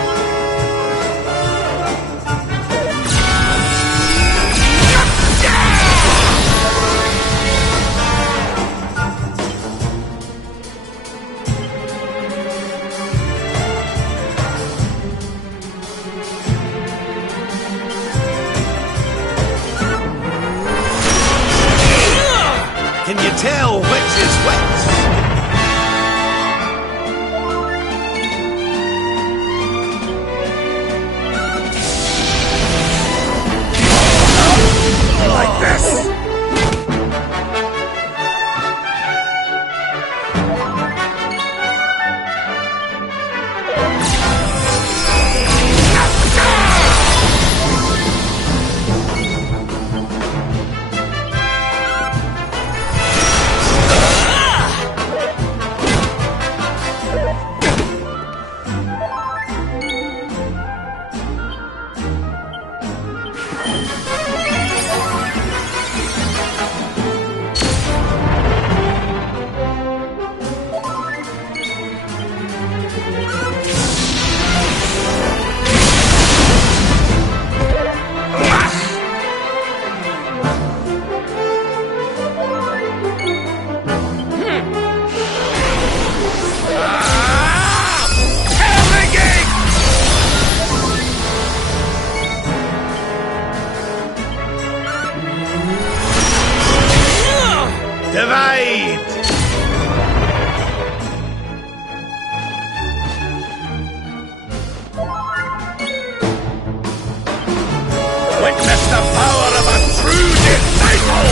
Witness the power of a true disciple!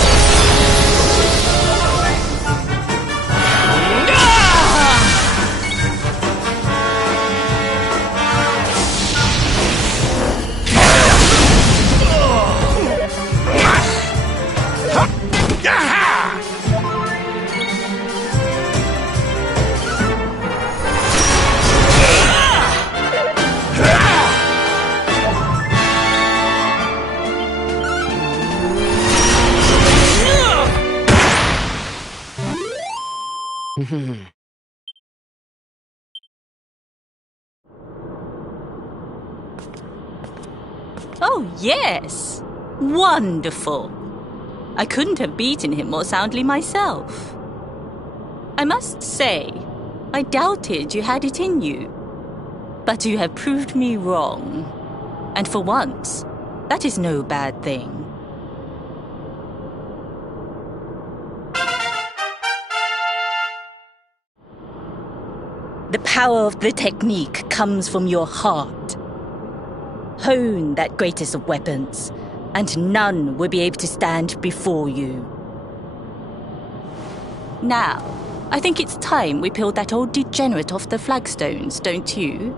Oh, yes! Wonderful! I couldn't have beaten him more soundly myself. I must say, I doubted you had it in you. But you have proved me wrong. And for once, that is no bad thing. The power of the technique comes from your heart. Hone that greatest of weapons, and none will be able to stand before you. Now, I think it's time we peeled that old degenerate off the flagstones, don't you?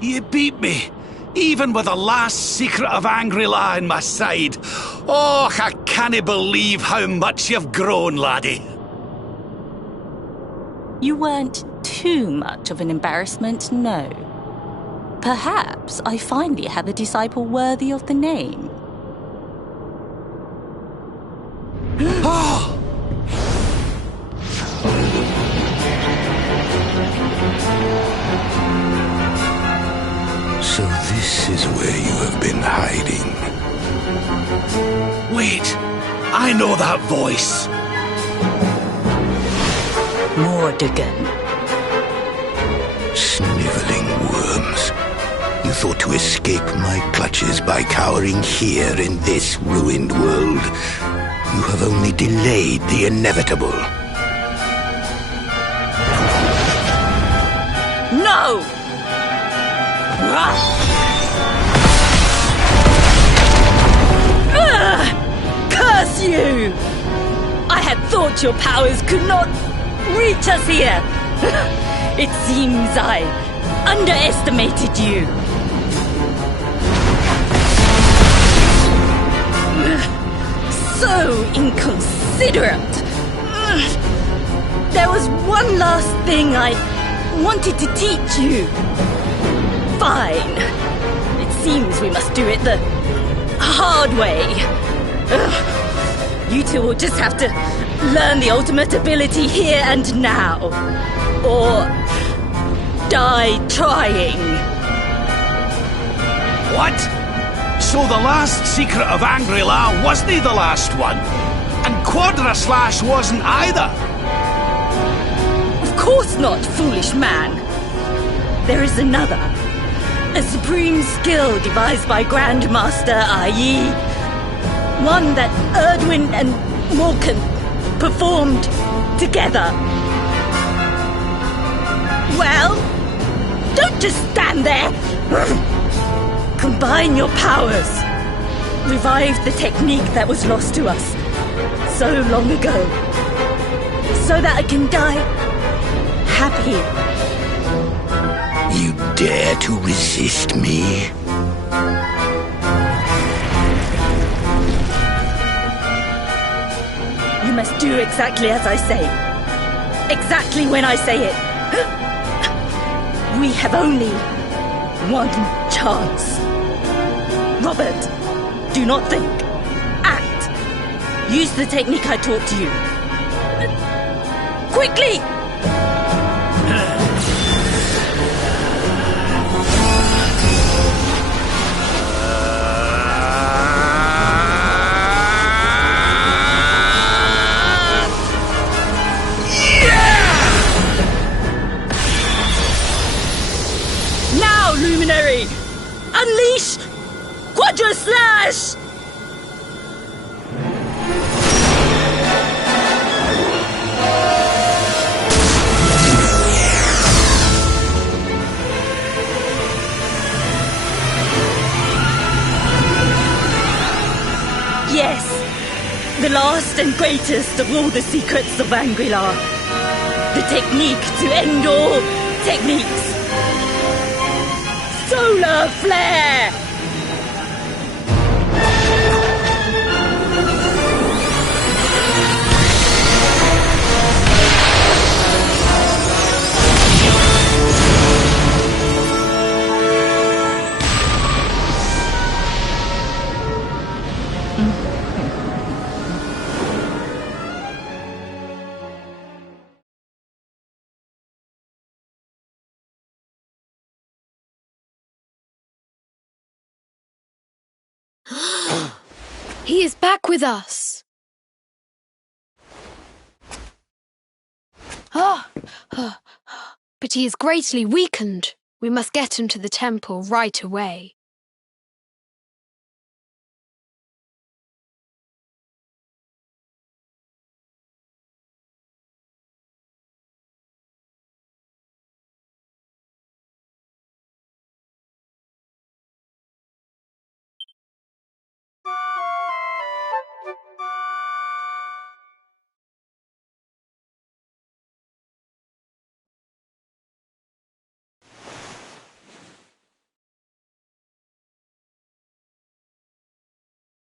You beat me, even with the last secret of Angry-La in my side. Oh, I can't believe how much you've grown, laddie. You weren't too much of an embarrassment, no. Perhaps I finally have a disciple worthy of the name. So this is where you have been hiding. Wait, I know that voice. Mordegon. Sniveling worms. You thought to escape my clutches by cowering here in this ruined world. You have only delayed the inevitable. No! Curse you! I had thought your powers could not reach us here. It seems I underestimated you. So inconsiderate. There was one last thing I wanted to teach you. Fine. It seems we must do it the hard way. You two will just have to learn the ultimate ability here and now. Or die trying. What? So the last secret of Angry-La wasn't the last one? And Quadra Slash wasn't either? Of course not, foolish man. There is another. A supreme skill devised by Grandmaster i.e. one that Erdwin and Morkan performed together. Well, don't just stand there. Combine your powers. Revive the technique that was lost to us so long ago. So that I can die happy. You dare to resist me? You must do exactly as I say. Exactly when I say it. We have only one chance. Robert, do not think. Act. Use the technique I taught you. Quickly! Now, Luminary! Unleash Quadra Slash! last and greatest of all the secrets of Angri-La. The technique to end all techniques. Solar Flare! He is back with us. But he is greatly weakened. We must get him to the temple right away.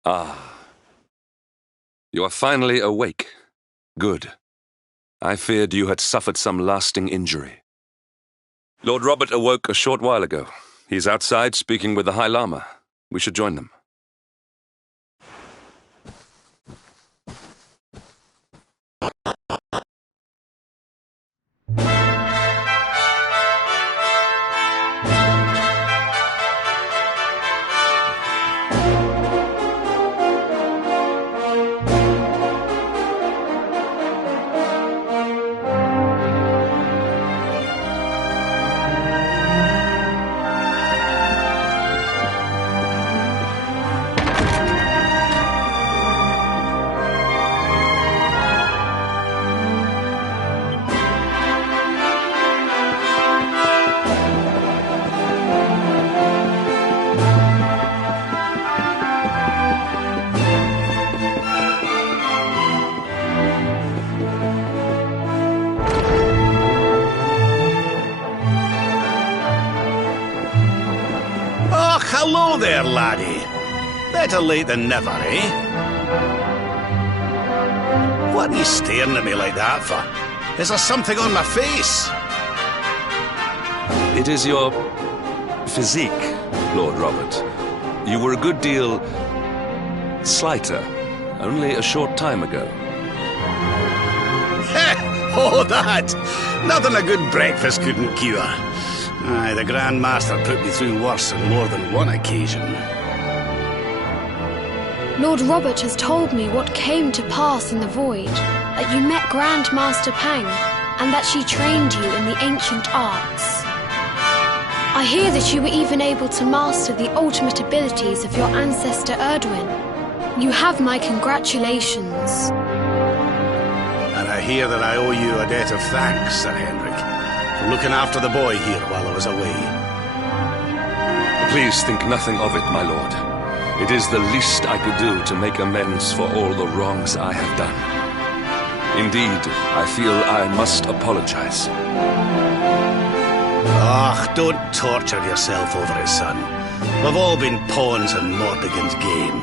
Ah. You are finally awake. Good. I feared you had suffered some lasting injury. Lord Robert awoke a short while ago. He's outside speaking with the High Lama. We should join them. Hello there, laddie. Better late than never, eh? What are you staring at me like that for? Is there something on my face? It is your physique, Lord Robert. You were a good deal slighter only a short time ago. Oh, that! Nothing a good breakfast couldn't cure. Aye, the Grand Master put me through worse on more than one occasion. Lord Robert has told me what came to pass in the void, that you met Grand Master Pang, and that she trained you in the ancient arts. I hear that you were even able to master the ultimate abilities of your ancestor Erdwin. You have my congratulations. And I hear that I owe you a debt of thanks, Sir Henrik, for looking after the boy here while I was away. Please think nothing of it, my lord. It is the least I could do to make amends for all the wrongs I have done. Indeed, I feel I must apologize. Don't torture yourself over it, son. We've all been pawns in Mordigan's game.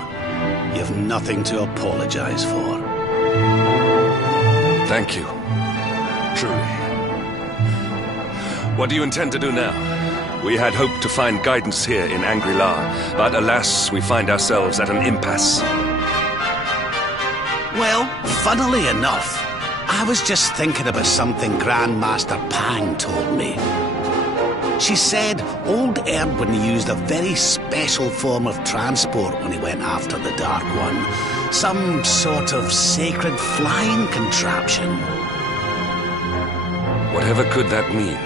You've nothing to apologize for. Thank you. Truly. What do you intend to do now? We had hoped to find guidance here in Angri-La, but alas, we find ourselves at an impasse. Well, funnily enough, I was just thinking about something Grandmaster Pang told me. She said old Erdwin used a very special form of transport when he went after the Dark One. Some sort of sacred flying contraption. Whatever could that mean?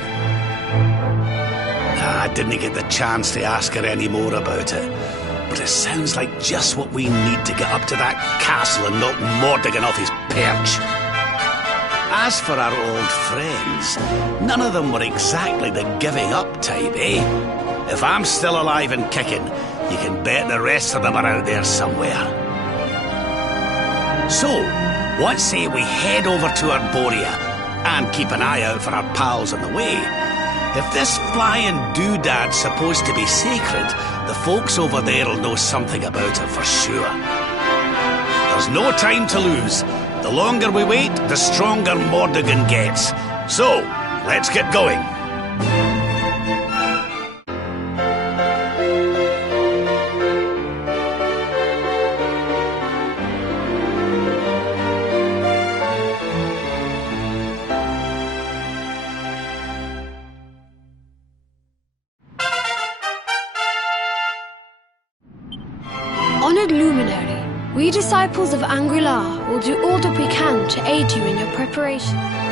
I didn't get the chance to ask her any more about it, but it sounds like just what we need to get up to that castle and knock Mordigan off his perch. As for our old friends, none of them were exactly the giving up type, eh? If I'm still alive and kicking, you can bet the rest of them are out there somewhere. So, what say we head over to Arborea and keep an eye out for our pals on the way? If this flying doodad's supposed to be sacred, the folks over there will know something about it for sure. There's no time to lose. The longer we wait, the stronger Mordegon gets. So, let's get going. Honored Luminary, we disciples of Angri-La will do all that we can to aid you in your preparation.